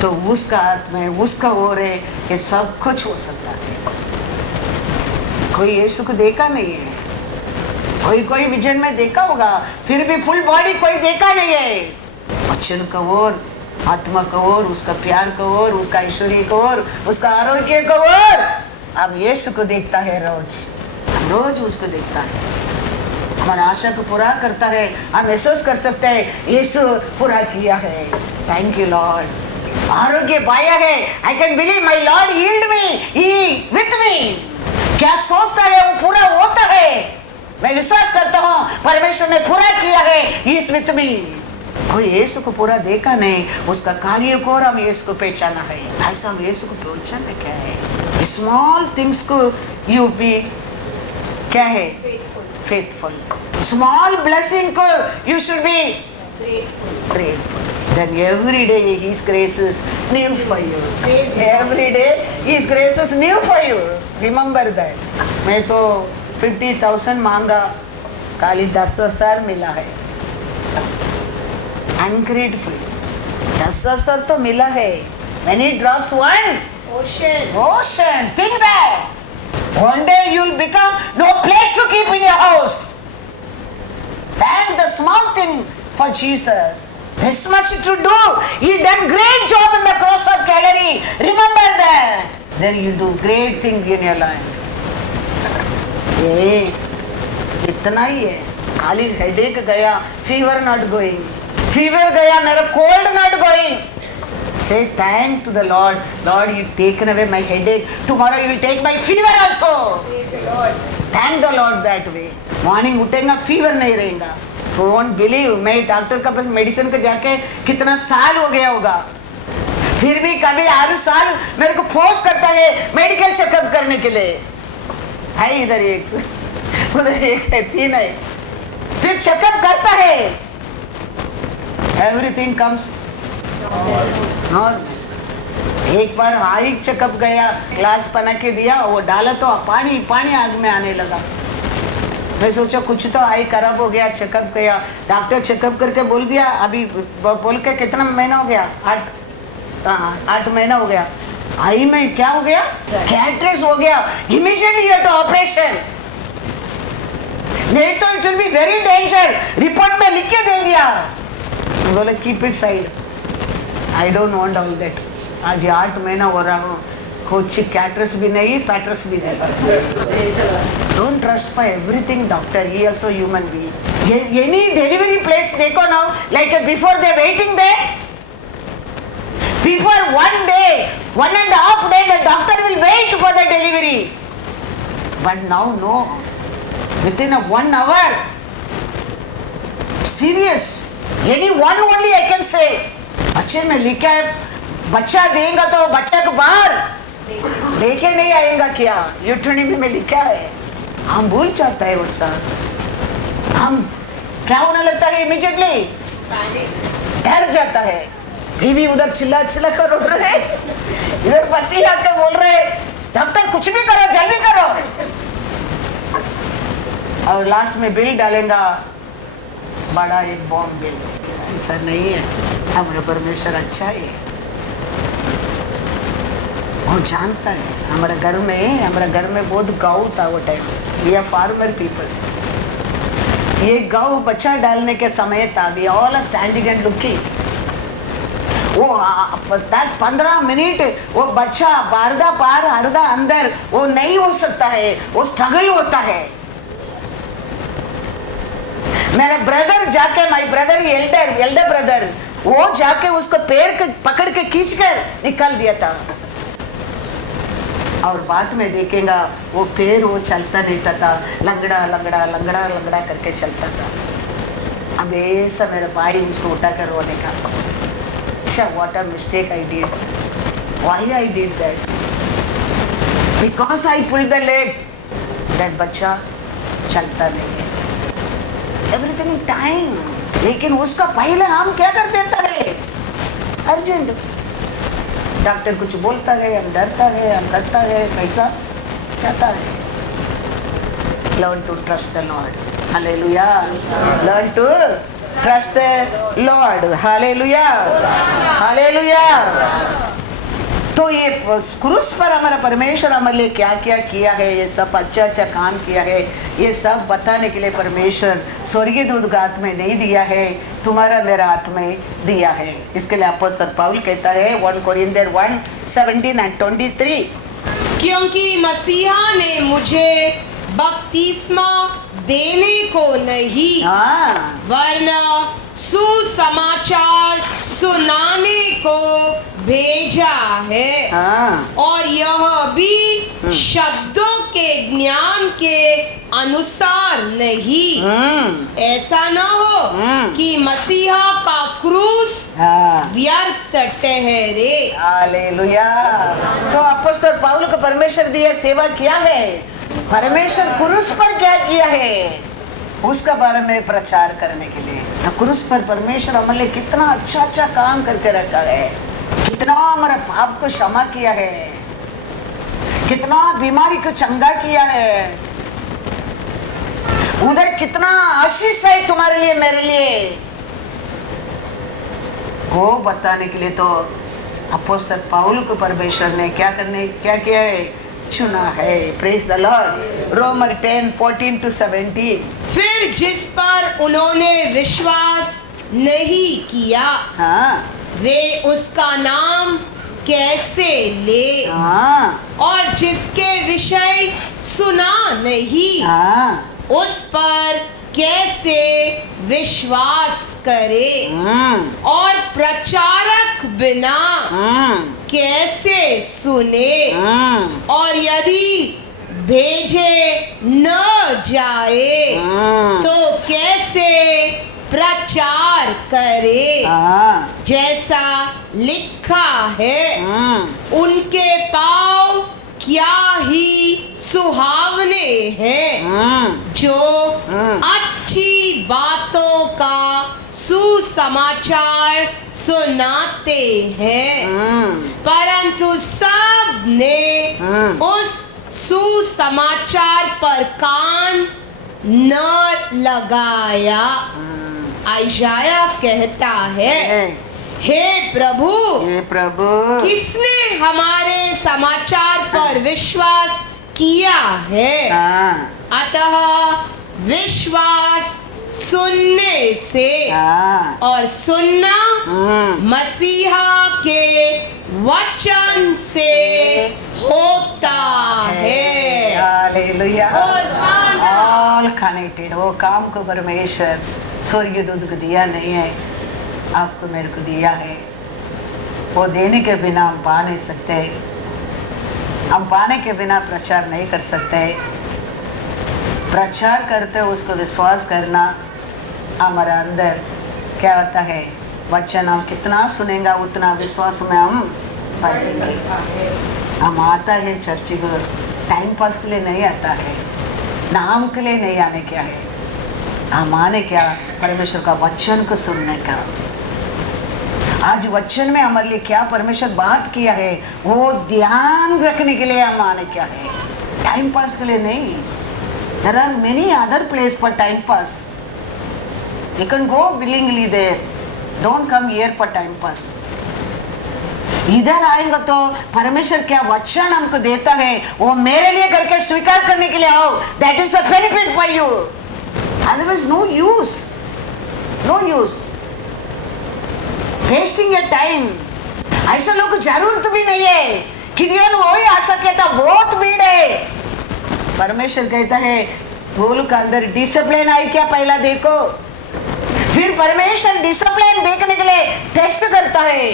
तो उसका हाथ में, उसका ओर है कि सब कुछ हो सकता है। कोई यीशु को देखा नहीं है, कोई विजन में देखा होगा, फिर भी फुल बॉडी कोई देखा नहीं है। वचन का ओर, आत्मा का ओर, उसका प्यार का ओर, उसका ऐश्वर्य का ओर, उसका आरोग्य का ओर अब यीशु को देखता है। रोज उसको देखता है, हमारा आशा को पूरा करता है। हम महसूस कर सकते हैं यीशु पूरा किया है। Thank you Lord. आरोग्य पाया है। I can believe my Lord healed me, he with me. क्या सोचता है वो पूरा होता है। मैं विश्वास करता हूँ परमेश्वर ने पूरा किया है, ही इज विथ मी। कोई यीशु को पूरा देखा नहीं, उसका कार्य को और हम यीशु को पहचाना है। ऐसा हम यीशु को पहचानना क्या है? स्मॉल थिंग्स को यू बी क्या है? फेथफुल। स्मॉल ब्लेसिंग को you should be grateful. Then every day His grace is new for you. Every day His grace is new for you. Remember that. मैं तो 50,000 मांगा, खाली 10,000 मिला है। Ungrateful. 10,000 तो मिला है। Many drops one ocean. Think that. One day you'll become no place to keep in your house. small thing for Jesus. This much to do. He done great job in the cross of Calvary. Remember that. Then you do great thing in your life. ये इतना ही है. खाली headache गया, fever not going. Fever गया, मेरा cold not going. Say thank to the Lord. Lord, you taken away my headache. Tomorrow you will take my fever also. Thank the Lord that way. Morning उठेगा fever नहीं रहेगा. Won't believe. मैं डॉक्टर का पास मेडिसिन का जाके कितना साल हो गया होगा. फिर भी कभी हर साल मेरे को फोर्स करता है मेडिकल चेकअप करने के लिए. है इधर एक, उधर एक है, 3 है. फिर चेकअप करता है. Everything comes. और एक बार हाई चेकअप गया, ग्लास बना के दिया, वो डाला तो पानी पानी आग में आने लगा. मैं सोचा कुछ तो आई खराब हो गया. चेकअप गया, डॉक्टर चेकअप करके बोल दिया, अभी बोल के कितना महीना हो गया, 8 महीना हो गया. आई में क्या हो गया, कैटरेक्ट हो गया. इमीडिएटली यू टू ऑपरेशन, नहीं तो it will be very danger. Report में लिख के दे दिया. बोले keep it side, I don't want all that. आज 8 महीना हो रहा हूँ, कुछ कैटरेक्ट भी नहीं, पैटर्स भी नहीं. Don't trust for everything doctor, he also human being. Any delivery place देखो ना, like before they waiting they, before 1 day, 1.5 day, the doctor will wait for the delivery. But now no, within 1 hour. Serious. Any one only I can say. बच्चे ने लिखा है बच्चा देगा तो बच्चा को बाहर लेके नहीं आएगा क्या, यूट्रनी में लिखा है. हम भूल जाता है वो सब. हम क्या होने लगता है, इमीडिएटली डर जाता है. बीवी उधर चिल्ला चिल्ला कर रो रहे, इधर पति आके बोल रहे डॉक्टर कुछ भी करो, जल्दी करो. और लास्ट में बिल डालेगा बड़ा एक बॉम्ब बिल. ऐसा नहीं है, हमारा परमेश्वर अच्छा है, वो जानता है. हमारे घर में बहुत गौ था वो time. We are farmer people. ये गौ बच्चा डालने के समय था. We all are standing and looking. वो 10-15 मिनट वो बच्चा अर्धा पार अर्धा अंदर, वो नहीं हो सकता है, वो स्ट्रगल होता है. मेरा ब्रदर जाके, माय ब्रदर एल्डर ब्रदर, वो जाके उसको पैर के पकड़ के खींच कर निकाल दिया था. और बाद में देखेगा वो पैर वो चलता नहीं था, लंगड़ा लंगड़ा लंगड़ा लंगड़ा करके चलता था. अब ऐसा मेरा भाई उसको उठा कर रोने का. What a mistake I did. Why I did that? Because I pulled the leg. That बच्चा चलता नहीं है. Everything in time. लेकिन उसका पहले हम क्या कर देता है, अर्जेंट. डॉक्टर कुछ बोलता है, हम डरता है, हम करता है, पैसा जाता है. Learn to trust the Lord. Hallelujah. Learn to trust the Lord. Hallelujah. Hallelujah. तो ये क्रूस पर हमारा परमेश्वर हमारे लिए क्या क्या किया है, ये सब अच्छा काम किया है, ये सब बताने के लिए परमेश्वर स्वर्गीय दूत का हाथ में नहीं दिया है, तुम्हारा मेरा हाथ में दिया है. इसके लिए अपोस्तल पौल कहता है 1 कोरिन्थियर 1:17-23, क्योंकि मसीहा ने मुझे बपतिस्मा देने को नहीं, वरना सुसमाचार सुनाने को भेजा है. और यह भी शब्दों के ज्ञान के अनुसार नहीं, ऐसा न हो कि मसीहा का क्रूस व्यर्थ ठहरे. हालेलुया. तो अपोस्तल पौल को परमेश्वर दिया सेवा क्या है, परमेश्वर क्रूस पर क्या किया है, उसका बारे में प्रचार करने के लिए. तो क्रूस पर परमेश्वर हमारे लिए कितना अच्छा काम करके रखा है, कितना हमारा पाप को क्षमा किया है, कितना बीमारी को चंगा किया है, उधर कितना आशीष है तुम्हारे लिए मेरे लिए, वो बताने के लिए तो अपोस्तल पौल को परमेश्वर ने क्या किया है, चुना है। Praise the lord. रोमर 10:14-17। फिर जिस पर उन्होंने विश्वास नहीं किया, हाँ वे उसका नाम कैसे ले? हाँ और जिसके विषय सुना नहीं, हाँ उस पर कैसे विश्वास करे? और प्रचारक बिना कैसे सुने? और यदि भेजे न जाए तो कैसे प्रचार करे? जैसा लिखा है, उनके पाँव क्या ही सुहावने हैं, जो अच्छी बातों का सुसमाचार सुनाते हैं। परंतु सब ने उस सुसमाचार पर कान न लगाया। आयशाया कहता है, हे प्रभु, किसने हमारे समाचार पर विश्वास किया है? अतः विश्वास सुनने से और सुनना मसीहा के वचन से होता है। हालेलुया। होशाना। All connected. वो काम को परमेश्वर स्वर्गीय दूत को दिया नहीं है, आपको मेरे को दिया है। वो देने के बिना हम पा नहीं सकते, हम पाने के बिना प्रचार नहीं कर सकते। प्रचार करते उसको विश्वास करना हमारा अंदर क्या होता है, वचन हम कितना सुनेगा उतना विश्वास में हम पढ़ेंगे। हम आता है चर्च को टाइम पास के लिए नहीं आता है, नाम के लिए नहीं आने क्या है, हम आने क्या परमेश्वर का वचन को सुनने का। आज वचन में हमारे लिए क्या परमेश्वर बात किया है वो ध्यान रखने के लिए हम आने क्या है, टाइम पास के लिए नहीं। There are many other places for time pass. You can go willingly there. Don't come here for time pass. इधर आएंगे तो परमेश्वर क्या वचन हमको देता है वो मेरे लिए करके स्वीकार करने के लिए आओ। That is the benefit for you. Otherwise no use. No use. Wasting your time. ऐसा लोग को जरूरत भी नहीं है कि वही आशा कहता बहुत भीड़ है। परमेश्वर कहता है गोलू का अंदर डिसिप्लिन आई क्या पहला देखो, फिर परमेश्वर डिसिप्लिन देखने के लिए टेस्ट करता है।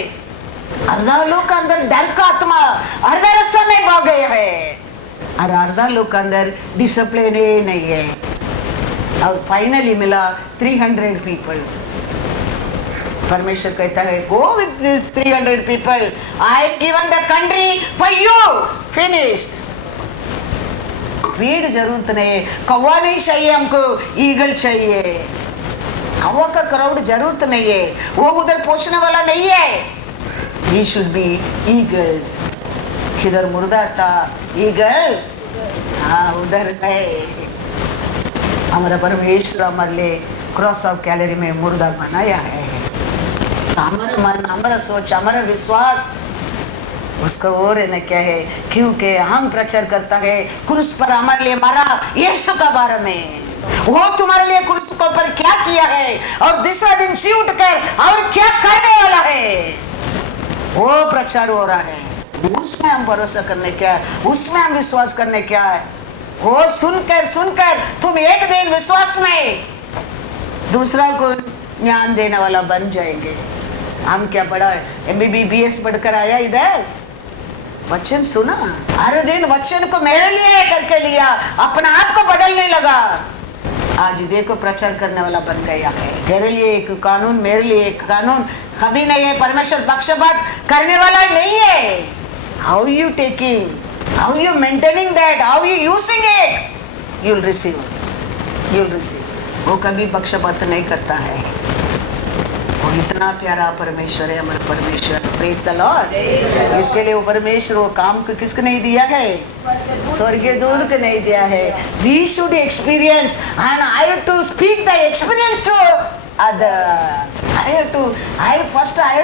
अर्धा लोग का अंदर डर का आत्मा अर्धा रास्ता में भाग गया है और अर्धा लोग का अंदर डिसिप्लिन ही नहीं है। और फाइनली मिला 300 पीपल। परमेश्वर कहता है go with this 300 people, I have given the country for you, finished. भीड़ जरूरत नहीं है, कौवा नहीं चाहिए हमको, ईगल चाहिए। कौवा का क्राउड जरूरत नहीं है, वो उधर पहुंचने वाला नहीं है। We should be eagles. किधर मुर्दा था ईगल, हाँ उधर है। हमारा परमेश्वर हमारे लिए क्रॉस ऑफ कैलरी में मुर्दा बनाया है। हमारा मन, हमारा सोच, हमारा विश्वास उसका और है ना क्या है, क्योंकि हम प्रचार करता है क्रूस पर हमारे लिए मारा यीशु का बारे में। वो तुम्हारे लिए क्रूस पर क्या किया है और दूसरा दिन जी उठकर और क्या करने वाला है, वो प्रचार हो रहा है। उसमें हम भरोसा करने क्या है, उसमें हम विश्वास करने क्या है। वो सुनकर तुम एक दिन विश्वास में दूसरा को ज्ञान देने वाला बन जाएंगे। हम क्या पढ़ा है, MBBS पढ़कर आया इधर, वचन सुना, हर दिन वचन को मेरे लिए करके लिया, अपना आप को बदलने लगा। आज देखो प्रचार करने वाला बन गया है। तेरे लिए एक कानून, मेरे लिए एक कानून कभी नहीं है। परमेश्वर पक्षपात करने वाला नहीं है। How you taking, how you maintaining that, how you using it, you will receive. वो कभी पक्षपात नहीं करता है। वो इतना प्यारा परमेश्वर है हमारा परमेश्वर। Praise the Lord. इसके लिए वो परमेश्वर वो काम को किसको नहीं दिया है, स्वर्गीय दूत को नहीं दिया है। We should experience and I have to speak the experience to others. I have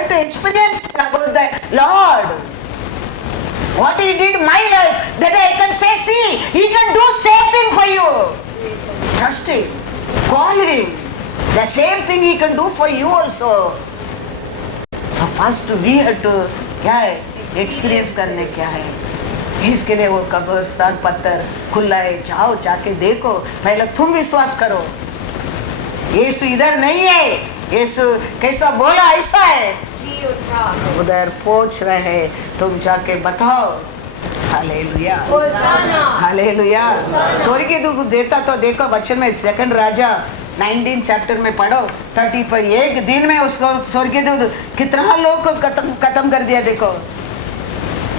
to experience about the Lord. What he did my life, that I can say, see, he can do same thing for you. Trust him, call him. The same thing he can do for you also. So first we have to क्या है एक्सपीरियंस करने क्या है, इसके लिए वो कब्रिस्तान पत्थर खुला है, जाओ जाके देखो, पहले तुम विश्वास करो यीशु इधर नहीं है, यीशु कैसा बोला ऐसा है, उधर पहुंच रहे हैं, तुम जाके बताओ। Hallelujah hallelujah. स्वर्गीय दूत देता तो देखो वचन में 2 राजा 19 चैप्टर में पढ़ो 35, एक दिन में उसको स्वर्गीय दूत कितना लोग को खत्म कर दिया। देखो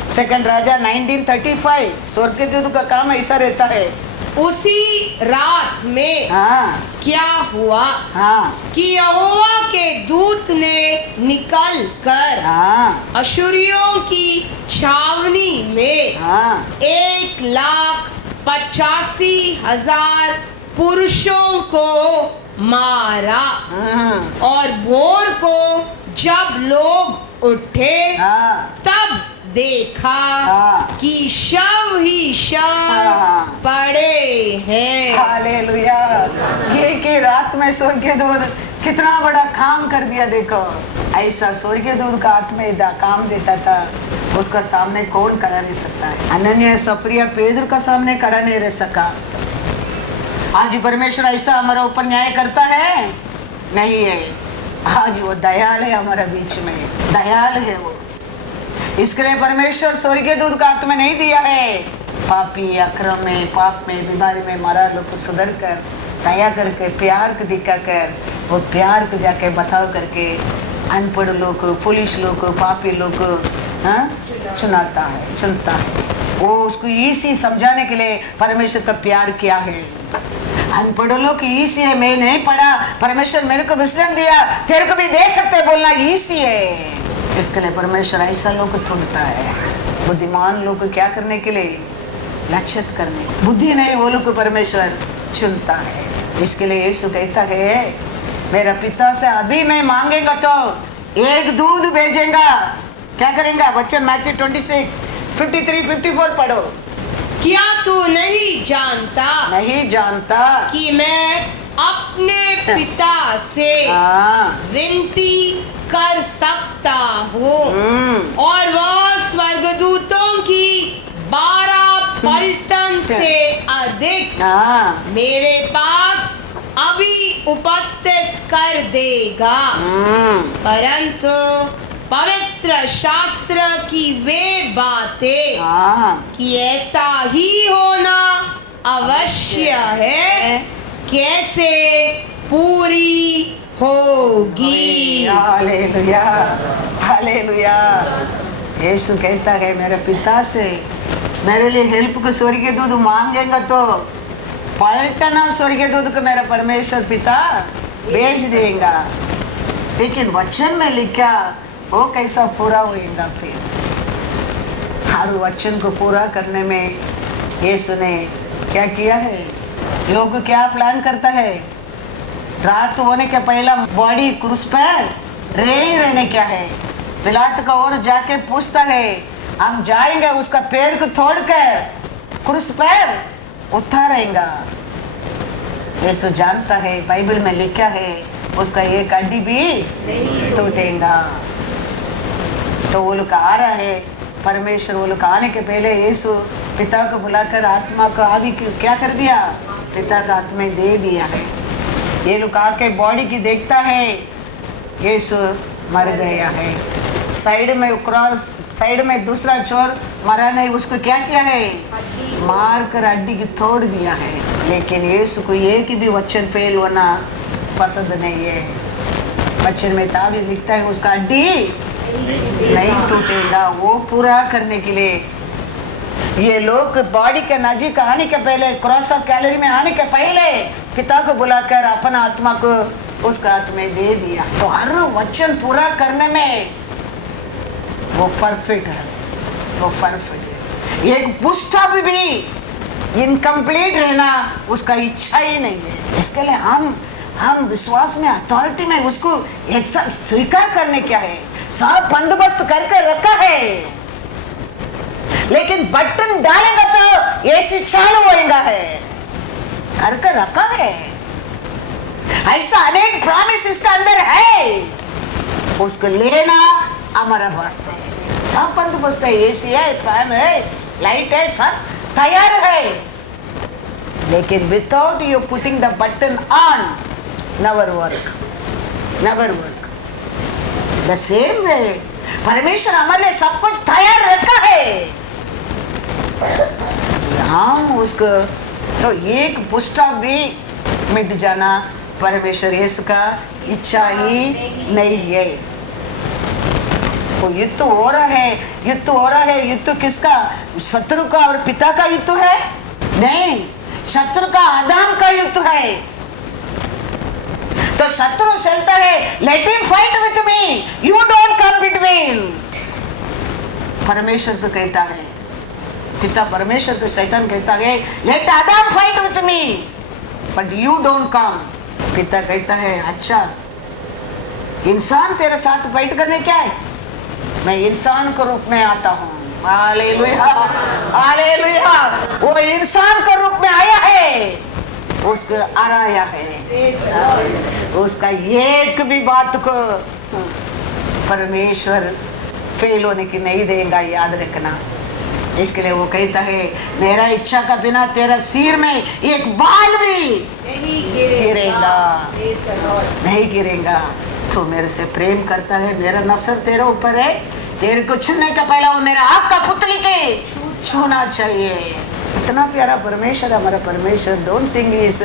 2 राजा 19:35, स्वर्गीय दूत का काम ऐसा रहता है। उसी रात में हाँ क्या हुआ हाँ कि यहोवा के दूत ने निकल कर हाँ अशूरियों की छावनी में हाँ 1,85,000 पुरुषों को मारा। और भोर को जब लोग उठे हाँ तब देखा हाँ। कि शव ही शव हाँ। पड़े हैं। हालेलुया। ये कि रात में स्वर्गीय दूत कितना बड़ा काम कर दिया। देखो ऐसा स्वर्गीय दूत का हाथ में काम देता था, उसका सामने कौन खड़ा रह सकता है। अनन्या सफरिया पेदर का सामने खड़ा नहीं रह सका। आज परमेश्वर ऐसा हमारे ऊपर न्याय करता है नहीं है। आज वो दयाल है, हमारे बीच में दयाल है वो। इसके लिए परमेश्वर स्वर्गीय दूत का हाथ में नहीं दिया है। पापी अक्रम में, पाप में, बीमारी में मरा लोग को सुधर कर, दया करके, प्यार को दिखा कर, वो प्यार को जाके बताओ करके अनपढ़ लोग को, पुलिस लोग को, पापी लोग को चुनाता है, चुनता है। वो उसको इसी समझाने के लिए परमेश्वर का प्यार क्या है। अनपढ़ लोग इसी है, मैं नहीं पढ़ा, परमेश्वर मेरे को विस्डम दिया, तेरे को भी दे सकते बोलना इसी है। इसके लिए परमेश्वर ऐसा लोग को ढूंढता है। बुद्धिमान लोग को क्या करने के लिए, लक्षित करने। बुद्धि नहीं वो लोग को परमेश्वर चुनता है। इसके लिए यीशु कहता है मेरा पिता से अभी मैं मांगेगा तो एक दूध भेजेगा। क्या करेंगे वचन मैथ्यू 26:53-54 पढ़ो। क्या तू नहीं जानता नहीं जानता कि मैं अपने पिता से विनती कर सकता हूँ और वह स्वर्गदूतों की 12 पलटन से अधिक मेरे पास अभी उपस्थित कर देगा। परंतु पवित्र शास्त्र की वे बातें कि ऐसा ही होना अवश्य है कैसे पूरी होगी। Hallelujah hallelujah. यीशु कहता है मेरे पिता से मेरे लिए हेल्प को स्वर्गीय दूत मांगेगा तो पलटना स्वर्गीय दूत को मेरा परमेश्वर पिता भेज देगा। लेकिन वचन में लिखा वो कैसा पूरा होगा। फिर हर वचन को पूरा करने में यीशु ने क्या किया है। लोग क्या प्लान करता है, रात होने के पहला बॉडी क्रूस पर रहने क्या है। पिलात का और जाके पूछता है हम जाएंगे उसका पैर को तोड़कर क्रूस पर उतारेगा। यीशु जानता है, बाइबल में लिखा है उसका एक हड्डी भी टूटेगा। तो वो लोग आ रहा है, परमेश्वर वो लोग आने के पहले यीशु पिता को बुलाकर आत्मा को आवी क्या कर दिया, पिता का आत्मा दे दिया है। ये लोग आके बॉडी की देखता है यीशु मर गया है। साइड में क्रॉस, साइड में दूसरा चोर मरा नहीं, उसको क्या किया है, मार कर हड्डी की तोड़ दिया है। लेकिन यीशु को एक भी वचन फेल होना पसंद नहीं है। वचन में ताबीज लिखता है उसका हड्डी नहीं टूटेगा। वो पूरा करने के लिए ये लोग बॉडी के नजीक आने के पहले, क्रॉस ऑफ कैलरी में आने के पहले पिता को बुलाकर अपना आत्मा को उसका हाथ में दे दिया। तो हर वचन पूरा करने में वो परफेक्ट है, वो परफेक्ट है। एक पुस्तक भी इनकम्प्लीट रहना उसका इच्छा ही नहीं है। इसके लिए हम विश्वास में, अथॉरिटी में उसको एक साथ स्वीकार करने क्या है, सब बंदोबस्त करके रखा है। लेकिन बटन डालेगा तो एसी चालू होएगा है, घर का रखा है। ऐसा अनेक प्रॉमिस इसका अंदर है, उसको लेना हमारा पास है। सब बंदोबस्त है, एसी है, फैन है, लाइट है, सब तैयार है। लेकिन without you putting the button on, never work, never work. The same way परमेश्वर हमारे लिए सब कुछ तैयार रखा है, हम उसको तो एक पुष्टा भी मिट जाना परमेश्वर यीशु का इच्छा ही नहीं है। तो युद्ध हो रहा है, युद्ध हो रहा है। युद्ध किसका? शत्रु का और पिता का युद्ध है? नहीं, शत्रु का आदम का युद्ध है। तो शत्रु चलता है, let him fight with me, you don't come between. परमेश्वर को कहता है, पिता परमेश्वर को शैतान कहता है, let Adam fight with me but you don't come. पिता कहता है, अच्छा इंसान तेरे साथ फाइट करने क्या है, मैं इंसान के रूप में आता हूँ। Hallelujah, hallelujah. वो इंसान के रूप में आया है, उसको आराया है, उसका एक भी बात को परमेश्वर फेल होने की नहीं देगा, याद रखना। इसके लिए वो कहता है, मेरा इच्छा का बिना तेरा सिर में एक बाल भी नहीं गिरेगा, नहीं गिरेगा। तो मेरे से प्रेम करता है, मेरा नसर तेरे ऊपर है, तेरे को छूने का पहला वो मेरा आँख का पुतली के छूना चाहिए। इतना प्यारा परमेश्वर हमारा परमेश्वर। Don't think is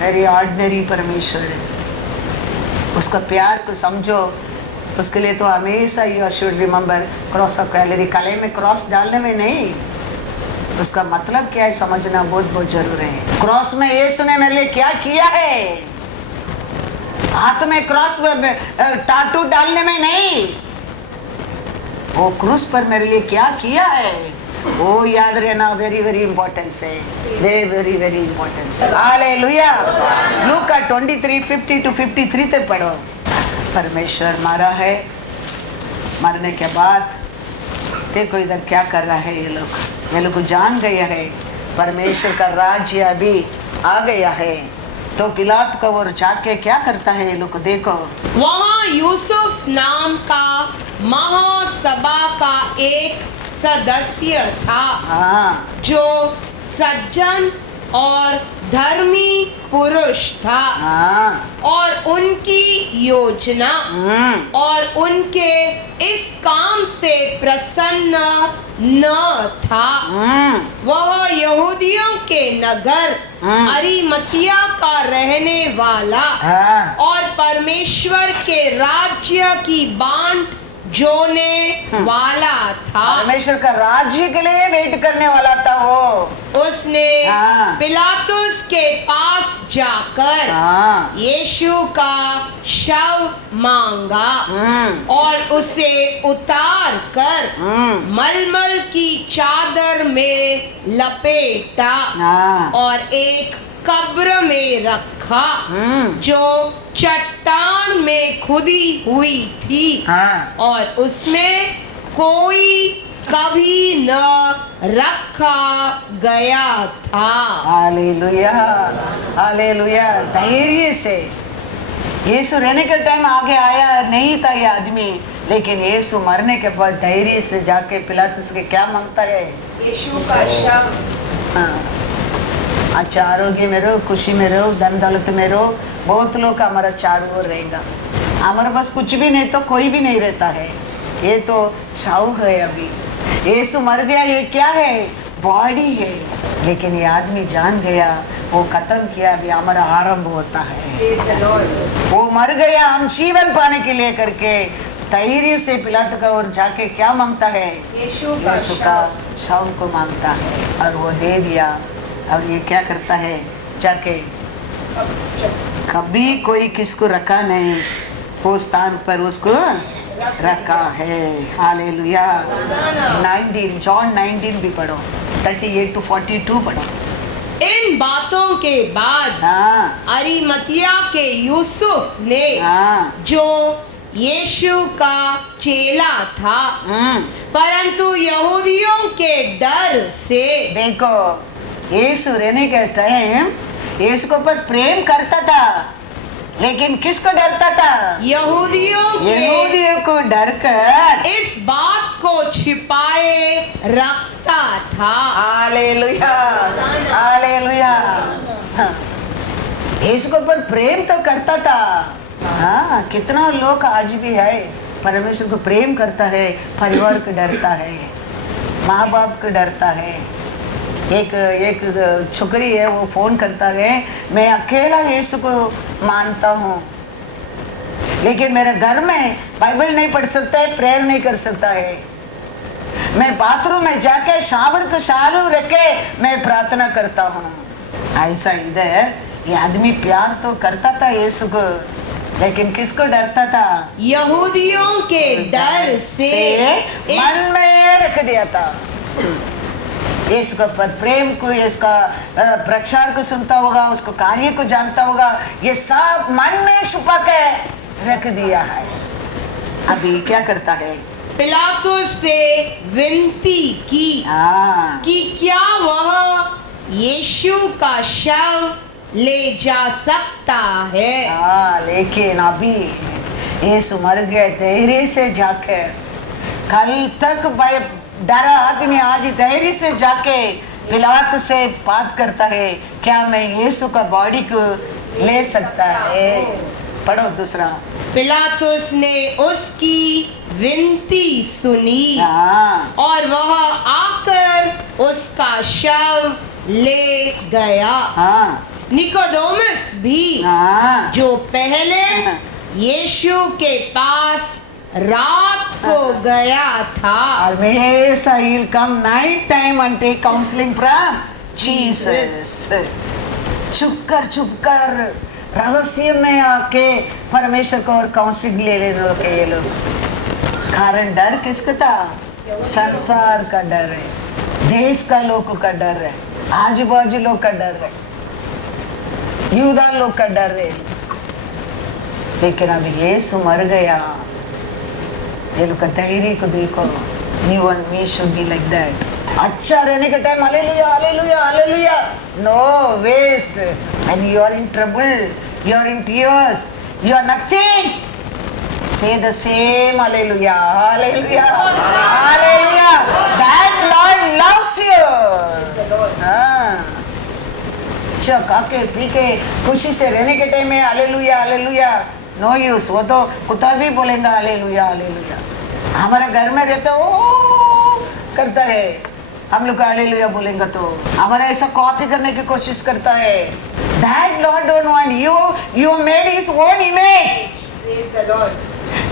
very ordinary परमेश्वर। उसका प्यार को समझो, उसके लिए तो हमेशा you should remember cross of calorie. कले में क्रॉस डालने में नहीं, उसका मतलब क्या है समझना बहुत बहुत जरूरी है। क्रॉस में यीशु ने मेरे लिए क्या किया है, हाथ में क्रॉस टाटू डालने में नहीं, वो क्रूस पर मेरे लिए क्या किया है वो याद रहना वेरी वेरी इंपॉर्टेंट है, वेरी वेरी इंपॉर्टेंट। हालेलुया। लूका 23:50-53 तक पढ़ो। परमेश्वर मारा है, मरने के बाद देखो इधर क्या कर रहा है ये लोग जान गया है परमेश्वर का राज्य अभी आ गया है। तो पिलात को और जाके क्या करता है ये लोग देखो। वहाँ यूसुफ नाम का महासभा का एक सदस्य था, हाँ, जो सज्जन और धर्मी पुरुष था, हाँ, और उनकी योजना और उनके इस काम से प्रसन्न न था। वह यहूदियों के नगर अरिमतिया का रहने वाला हाँ, और परमेश्वर के राज्य की बांट जोने वाला था। परमेश्वर का राज्य के लिए वेट करने वाला था वो। उसने हाँ। पिलातुस के पास जाकर हाँ, यीशु का शव मांगा और उसे उतार कर मलमल की चादर में लपेटा हाँ, और एक कब्र में रखा जो चट्टान में खुदी हुई थी, हाँ, और उसमें कोई कभी न रखा गया था। Hallelujah, hallelujah. धैर्य से यीशु रहने के टाइम आगे आया नहीं था ये आदमी, लेकिन यीशु मरने के बाद धैर्य से जाके पिलातुस के क्या मांगता है, यीशु का शव। हाँ, अच्छा आरोग्य में रहो, खुशी में रहो, धन दौलत में रहो। बहुत लोग हमारा चारों ओर रहेगा, हमारे पास कुछ भी नहीं तो कोई भी नहीं रहता है। ये तो छाव है, अभी यीशु मर गया, ये क्या है, बॉडी है। लेकिन ये आदमी जान गया, वो खत्म किया, अभी हमारा आरंभ होता है। वो मर गया हम जीवन पाने के लिए करके धैर्य से पिलात का और जाके क्या मांगता है, यीशु का शव को मांगता है और वो दे दिया। और ये क्या करता है, जाके कभी कोई किसको रखा नहीं, वो स्थान पर उसको रखा है। हालेलुया। 19 जॉन 19 भी पढ़ो, 38-42 पढ़ो। इन बातों के बाद हाँ, अरिमतिया के यूसुफ ने हाँ, जो यीशु का चेला था, परंतु यहूदियों के डर से देखो, यीशु रहने के टाइम यीशु को पर प्रेम करता था, लेकिन किसको डरता था? यहूदियों को डर कर इस बात को छिपाए रखता था। Hallelujah, hallelujah. हाँ, यीशु को पर प्रेम तो करता था। हाँ, कितना लोग आज भी है परमेश्वर को प्रेम करता है, परिवार को डरता है, माँ बाप को डरता है। एक छोकरी है, वो फोन करता है, मैं अकेला यीशु को मानता हूँ, लेकिन मेरे घर में बाइबल नहीं पढ़ सकता है, प्रेयर नहीं कर सकता है। मैं बाथरूम में जाके शावर को चालू रख के मैं प्रार्थना करता हूँ। ऐसा इधर ये आदमी प्यार तो करता था यीशु को, लेकिन किसको डरता था? यहूदियों के डर से मन में रख दिया था। यीशु का प्रेम को, इसका प्रचार को सुनता होगा, उसको कार्य को जानता होगा, ये सब मन में छुपा के रख दिया है। अभी क्या करता है? पिलातुस से विनती की कि क्या वह यीशु का शव ले जा सकता है। लेकिन अभी यीशु मर गए, धैर्य से जाकर, कल तक डरा आदमी आज धैर्य से जाके पिलातुस से बात करता है, क्या मैं यीशु का बॉडी को ले सकता है? पढ़ो दूसरा। पिलातुस ने उसकी विनती सुनी और वह आकर उसका शव ले गया। निकोदेमुस भी जो पहले यीशु के पास रात को गया था, हमेशा he'll come night time and take counseling from Jesus. छुप कर रहस्य में आके परमेश्वर को और काउंसलिंग ले लेने लोग ये लोग। कारण डर किसका था? संसार का डर है, देश का लोगों का डर है, आजू बाजू लोग का डर है, यूदा लोग का डर है। लेकिन अब यीशु मर गया, ये लोग का धैर्य को देखो। You and me should be like that. अच्छा रहने के time hallelujah hallelujah hallelujah, no waste. And you are in trouble, you are in tears, you are nothing. Say the same hallelujah hallelujah hallelujah. That Lord loves you. खा के पी के खुशी से रहने के टाइम में हालेलुया हालेलुया नो यूज। वो तो कुत्ता भी बोलेगा हालेलुया हालेलुया। हमारे घर में रहता ओ करता है, हम लोग हालेलुया बोलेंगे तो हमारा ऐसा कॉपी करने की कोशिश करता है। That Lord don't want you. You made His own image. Praise the Lord.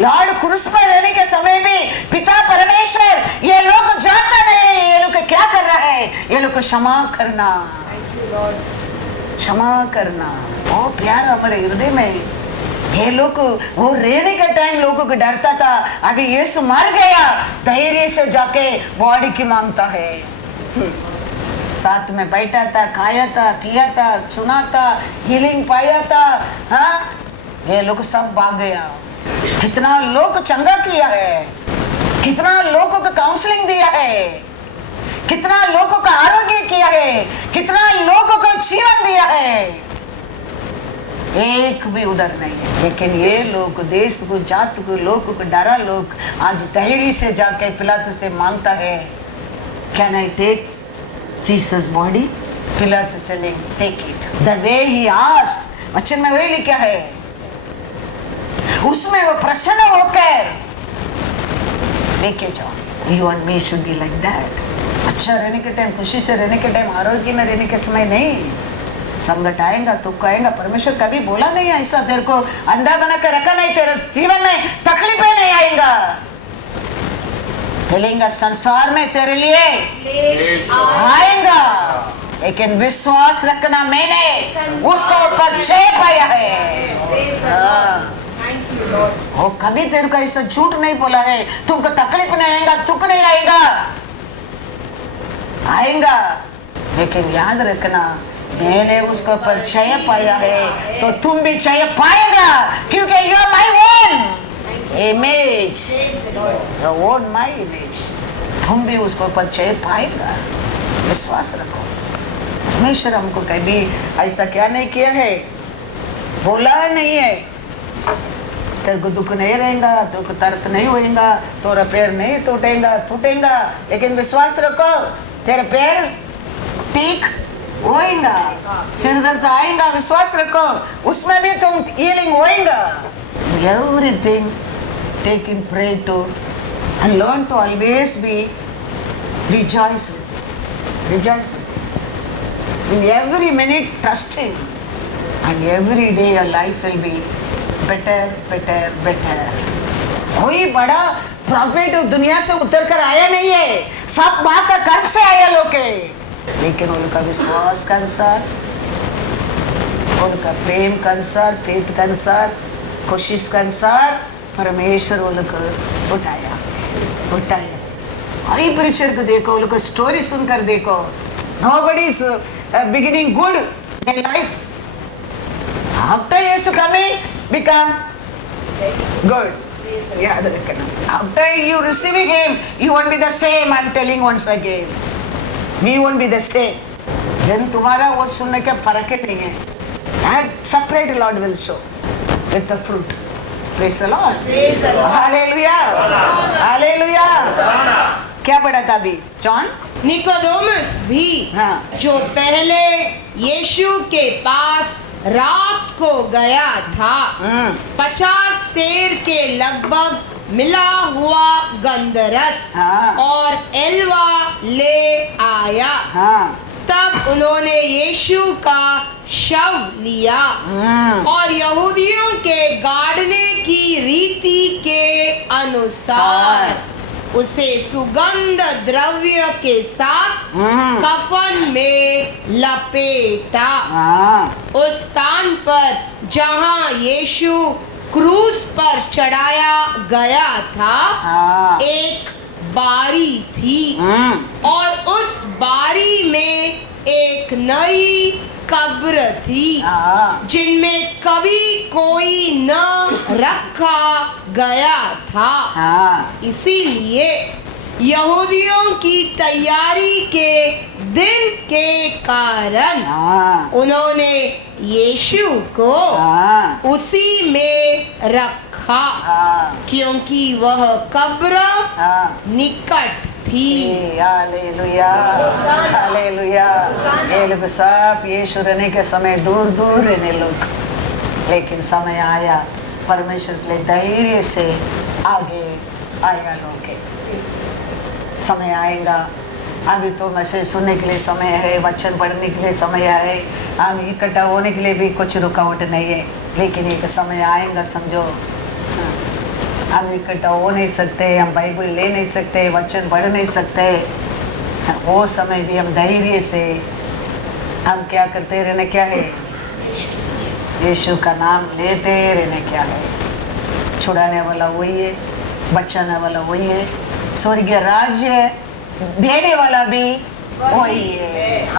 Lord क्रूस पर रहने के समय भी पिता परमेश्वर ये लोग जानता नहीं ये लोग क्या कर रहा है, ये लोग को क्षमा करना, क्षमा करना। वो प्यार हमारे हृदय में। ये लोग वो रहने के टाइम लोगों को डरता था, अभी यीशु मर गया, धैर्य से जाके बॉडी की मांगता है। साथ में बैठा था, खाया था, पिया था, सुना था, हीलिंग पाया था। हाँ, ये लोग सब भाग गया। कितना लोग चंगा किया है, कितना लोगों को काउंसलिंग दिया है, कितना लोगों का आरोग्य किया है, कितना लोगों को जीवन दिया है, एक भी उधर नहीं है। लेकिन ये लोग देश को, जात को, लोगों को डरा लोग आज धैर्य से जाके पिलातुस से मांगता है, can I take Jesus body? पिलातुस telling take it the way he asked. वचन में वही लिखा है, उसमें वो प्रसन्न होकर लेके जाओ। You and me should be like that. अच्छा रहने के टाइम, खुशी से रहने के टाइम, आरोग्य में रहने के समय नहीं। संकट आएगा तो कहेगा, परमेश्वर कभी बोला नहीं ऐसा, तेरे को अंधा बना कर रखा नहीं, तेरे जीवन में तकलीफें नहीं आएगा। बोलेगा संसार में तेरे लिए आएगा, लेकिन विश्वास रखना, मैंने उसको ऊपर जय पाया है। वो कभी तेरे को ऐसा झूठ नहीं बोला है, तुमको तकलीफ नहीं आएगा, दुख नहीं आएगा, आएगा। लेकिन याद रखना, मैंने उसको पर जय पाया है तो तुम भी जय पाएगा, क्योंकि you are my one. Image, what my image, तुम भी उसको परिचय पाएगा। विश्वास रखो। परमेश्वर हमको कभी ऐसा क्या नहीं किया है, बोला नहीं है तेरे को दुख नहीं रहेगा, तेरे को दर्द नहीं होएगा, तेरा पैर नहीं टूटेगा, लेकिन विश्वास रखो तेरा पैर ठीक होएगा, सिर दर्द आएगा, विश्वास रखो उसमें भी तुम हीलिंग होएगा। Everything take in pray to and learn to always be rejoice with in every minute trusting, and every day your life will be better. कोई बड़ा प्रॉफिट दुनिया से उतर कर आया नहीं है, सब माँ का गर्भ से आया लोग है, लेकिन उनका विश्वास का अनुसार, उनका प्रेम का अनुसार, फेथ का अनुसार, कोशिश का अनुसार परमेश्वर उनको उठाया। वही प्रीचर को देखो, उनको स्टोरी सुनकर देखो, nobody is beginning good in life. After Jesus coming, become good. याद रखना। After you receiving Him, you won't be the same. I'm telling once again, we won't be the same. Then तुम्हारा वो सुनने का फर्क ही नहीं है। That separate Lord will show with the fruit. Praise the Lord. Hallelujah. Hallelujah. क्या पढ़ा था अभी जॉन? निकोदेमुस भी हाँ। जो पहले यीशु के पास रात को गया था, 50 सेर के लगभग मिला हुआ गंधरस हाँ। और एलवा ले आया। तब उन्होंने यीशु का शव लिया और यहूदियों के गाड़ने की रीति के अनुसार उसे सुगंध द्रव्य के साथ कफन में लपेटा। उस स्थान पर जहां यीशु क्रूस पर चढ़ाया गया था, एक बारी थी और उस बारी में एक नई कब्र थी जिनमें कभी कोई न रखा गया था। इसीलिए यहूदियों की तैयारी के दिन के कारण उन्होंने यीशु को उसी में रखा, क्योंकि वह कब्र निकट थी। Hallelujah, hallelujah. ये लोग सब यीशु रहने के समय दूर रहने लोग, लेकिन समय आया परमेश्वर के लिए धैर्य से आगे आया लोग के। समय आएगा, अभी तो मैसेज सुनने के लिए समय है, वचन पढ़ने के लिए समय है, हम इकट्ठा होने के लिए भी कुछ रुकावट नहीं है, लेकिन एक समय आएगा समझो, हम इकट्ठा हो नहीं सकते, हम बाइबल ले नहीं सकते, वचन पढ़ नहीं सकते, वो समय भी हम धैर्य से हम क्या करते रहने क्या है, यीशु का नाम लेते रहने क्या है। छुड़ाने वाला वही है, बचाने वाला वही है, स्वर्गीय राज्य देने वाला भी वही है।